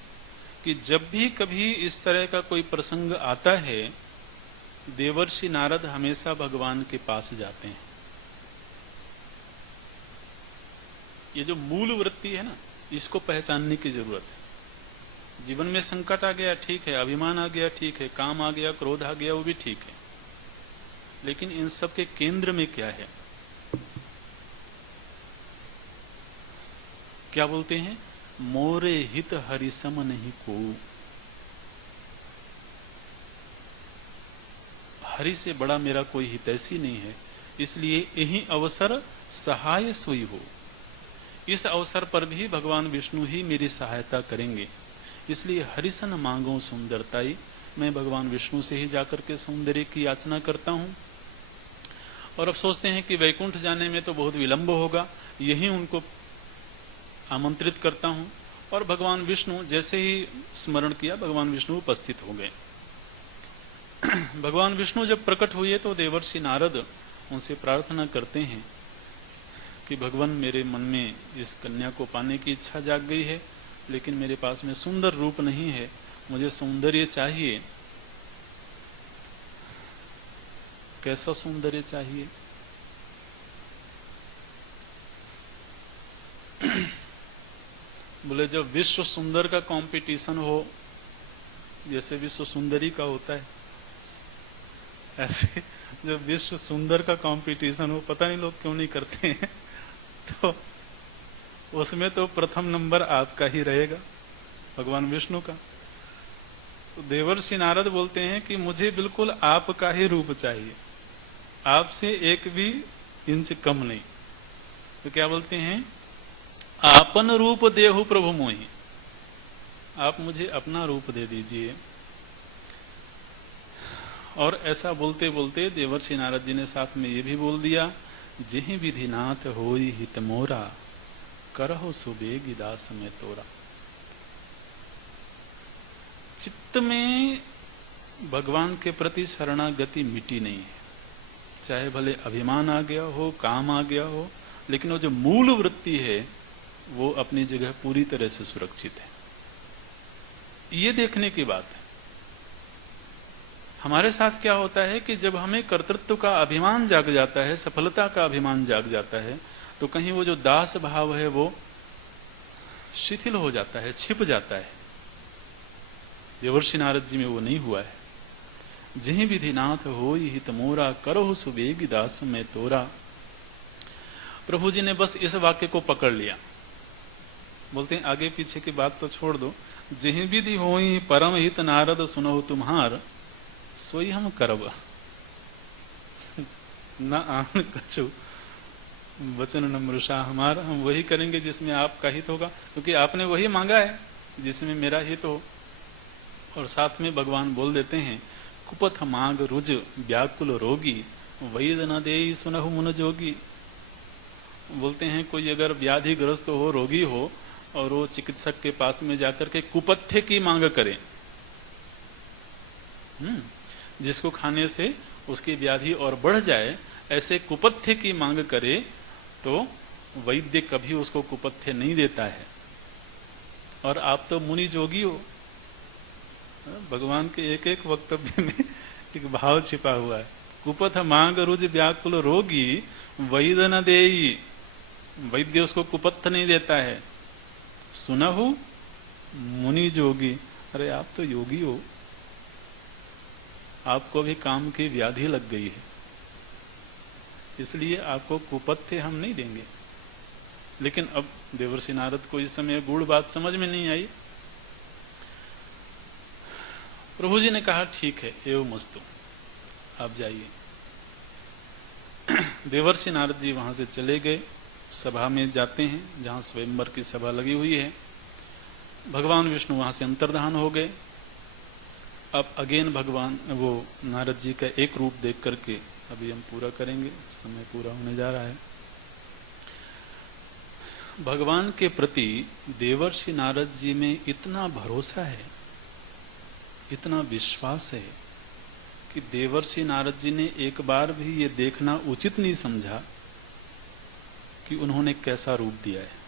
कि जब भी कभी इस तरह का कोई प्रसंग आता है, देवर्षि नारद हमेशा भगवान के पास जाते हैं। ये जो मूल वृत्ति है ना, इसको पहचानने की जरूरत है। जीवन में संकट आ गया, ठीक है, अभिमान आ गया, ठीक है, काम आ गया, क्रोध आ गया, वो भी ठीक है, लेकिन इन सब के केंद्र में क्या है? क्या बोलते हैं? मोरे हित हरिसम नहीं को। हरि से बड़ा मेरा कोई हितैषी नहीं है, इसलिए यही अवसर सहाय सोई हो। इस अवसर पर भी भगवान विष्णु ही मेरी सहायता करेंगे, इसलिए हरिसन मांगो सुंदरताई। मैं भगवान विष्णु से ही जाकर के सौंदर्य की याचना करता हूं। और अब सोचते हैं कि वैकुंठ जाने में तो बहुत विलंब होगा, यही उनको आमंत्रित करता हूं। और भगवान विष्णु जैसे ही स्मरण किया, भगवान विष्णु उपस्थित हो गए। भगवान विष्णु जब प्रकट हुए तो देवर्षि नारद उनसे प्रार्थना करते हैं कि भगवान, मेरे मन में इस कन्या को पाने की इच्छा जाग गई है, लेकिन मेरे पास में सुंदर रूप नहीं है, मुझे सौंदर्य चाहिए। कैसा सौंदर्य चाहिए? बोले जब विश्व सुंदर का कंपटीशन हो, जैसे विश्व सुंदरी का होता है, ऐसे जब विश्व सुंदर का कंपटीशन हो, पता नहीं लोग क्यों नहीं करते हैं, तो उसमें तो प्रथम नंबर आपका ही रहेगा, भगवान विष्णु का। तो देवर्षि नारद बोलते हैं कि मुझे बिल्कुल आपका ही रूप चाहिए, आपसे एक भी इंच कम नहीं। तो क्या बोलते हैं? आपन रूप देहु प्रभु मोहि। आप मुझे अपना रूप दे दीजिए। और ऐसा बोलते बोलते देवर्षि नारद जी ने साथ में ये भी बोल दिया, जिहि विधिनाथ होई हित मोरा, करहो सुबेगी दास में तोरा। चित्त में भगवान के प्रति शरणागति मिटी नहीं है, चाहे भले अभिमान आ गया हो, काम आ गया हो, लेकिन वो जो मूल वृत्ति है वो अपनी जगह पूरी तरह से सुरक्षित है। ये देखने की बात है। हमारे साथ क्या होता है कि जब हमें कर्तृत्व का अभिमान जाग जाता है, सफलता का अभिमान जाग जाता है, तो कहीं वो जो दास भाव है वो शिथिल हो जाता है, छिप जाता है। देवर्षि नारद जी में वो नहीं हुआ है। जिहि विधिनाथ होई हित मोरा, करो सुबेगी दास मैं तोरा। प्रभु जी ने बस इस वाक्य को पकड़ लिया। बोलते हैं आगे पीछे की बात तो छोड़ दो। जिहि विधि होई परम हित नारद, सुनो तुम्हार सोई हम करब। न आन कछु वचन न मृषा हमार, हम वही करेंगे जिसमें आपका हित होगा, क्योंकि आपने वही मांगा है जिसमें मेरा हित हो। और साथ में भगवान बोल देते हैं, कुपथ मांग रुज व्याकुल रोगी, वैद न देई सुनहु मुन जोगी। बोलते हैं कोई अगर व्याधिग्रस्त हो, रोगी हो, और वो चिकित्सक के पास में जाकर के कुपथ्य की मांग करे, जिसको खाने से उसकी व्याधि और बढ़ जाए, ऐसे कुपथ्य की मांग करे तो वैद्य कभी उसको कुपथ्य नहीं देता है। और आप तो मुनि जोगी हो। भगवान के एक एक वक्तव्य में एक भाव छिपा हुआ है। कुपथ मांग रुज व्याकुल रोगी, वैद्य न देई, वैद्य उसको कुपथ नहीं देता है। सुनहु मुनि जोगी, अरे आप तो योगी हो, आपको भी काम की व्याधि लग गई है, इसलिए आपको कुपथ्य हम नहीं देंगे। लेकिन अब देवर्षि नारद को इस समय गूढ़ बात समझ में नहीं आई। प्रभु जी ने कहा ठीक है, एवं मस्तु, आप जाइए। देवर्षि नारद जी वहां से चले गए, सभा में जाते हैं जहां स्वयंवर की सभा लगी हुई है। भगवान विष्णु वहां से अंतर्धान हो गए। अब अगेन भगवान वो नारद जी का एक रूप देख करके अभी हम पूरा करेंगे, समय पूरा होने जा रहा है। भगवान के प्रति देवर्षि नारद जी में इतना भरोसा है, इतना विश्वास है कि देवर्षि नारद जी ने एक बार भी ये देखना उचित नहीं समझा कि उन्होंने कैसा रूप दिया है।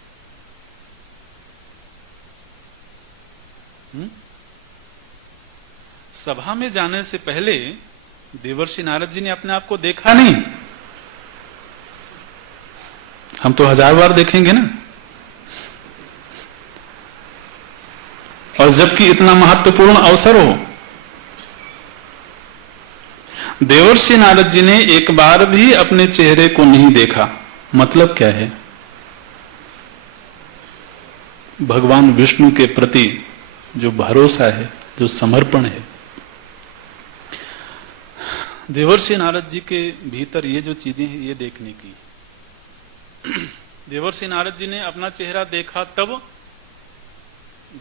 सभा में जाने से पहले देवर्षि नारद जी ने अपने आप को देखा नहीं। हम तो 1000 बार देखेंगे ना। और जबकि इतना महत्वपूर्ण अवसर हो, देवर्षि नारद जी ने एक बार भी अपने चेहरे को नहीं देखा। मतलब क्या है? भगवान विष्णु के प्रति जो भरोसा है, जो समर्पण है। देवर्षि नारद जी के भीतर ये जो चीजें हैं, ये देखने की। देवर्षि नारद जी ने अपना चेहरा देखा तब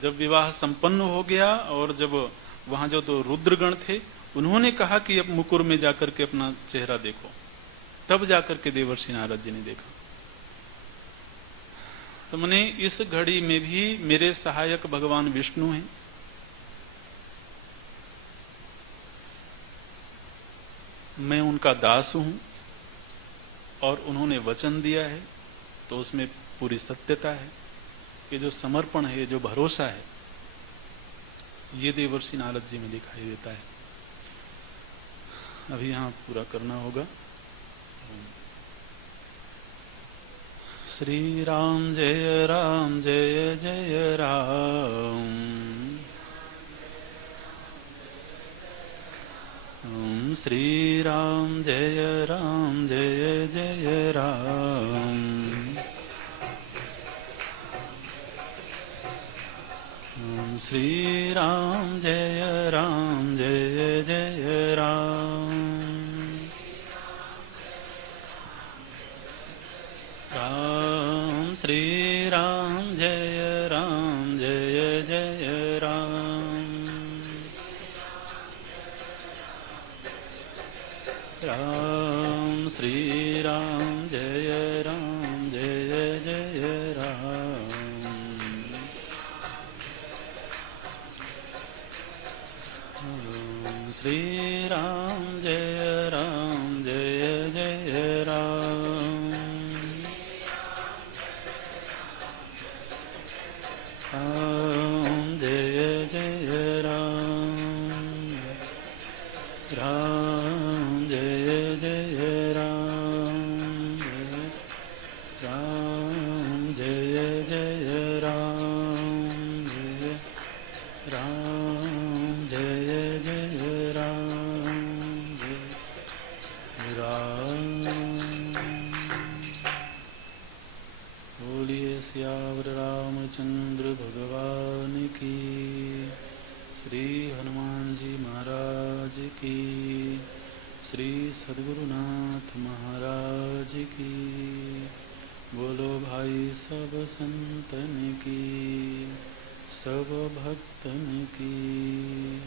जब विवाह संपन्न हो गया, और जब वहां जो 2 रुद्रगण थे उन्होंने कहा कि अब मुकुर में जाकर के अपना चेहरा देखो, तब जाकर के देवर्षि नारद जी ने देखा। तो मैंने इस घड़ी में भी मेरे सहायक भगवान विष्णु हैं। मैं उनका दास हूं और उन्होंने वचन दिया है, तो उसमें पूरी सत्यता है कि जो समर्पण है, जो भरोसा है, ये देवर्षि नारद जी में दिखाई देता है। अभी यहां पूरा करना होगा। श्री राम जय जय राम। श्री राम जय जय राम। श्री राम जय जय राम। राम श्री राम जय जय राम। राम श्री राम जय जय राम। श्री राम जय जय राम। बोलिए सियावर रामचंद्र भगवान की, श्री हनुमान जी महाराज की, श्री सद्गुरुनाथ महाराज की। बोलो भाई सब संतन की, सब भक्तन की।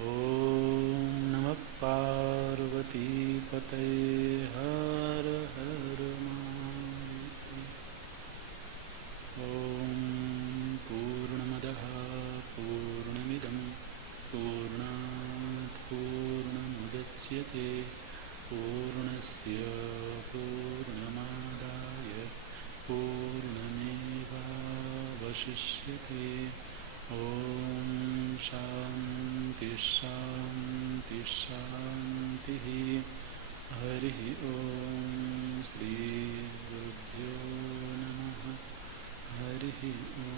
ओम नमः पार्वती पतये हर हर महादेव। ओम पूर्णमदः पूर्णमिदं पूर्णात् पूर्णमुदच्यते पूर्णस्य पूर्णमादाय पूर्णमेवावशिष्यते। ओम शांति शांति शांति। हरि ओम। श्री गुरुभ्यो नमः। हरि ओम।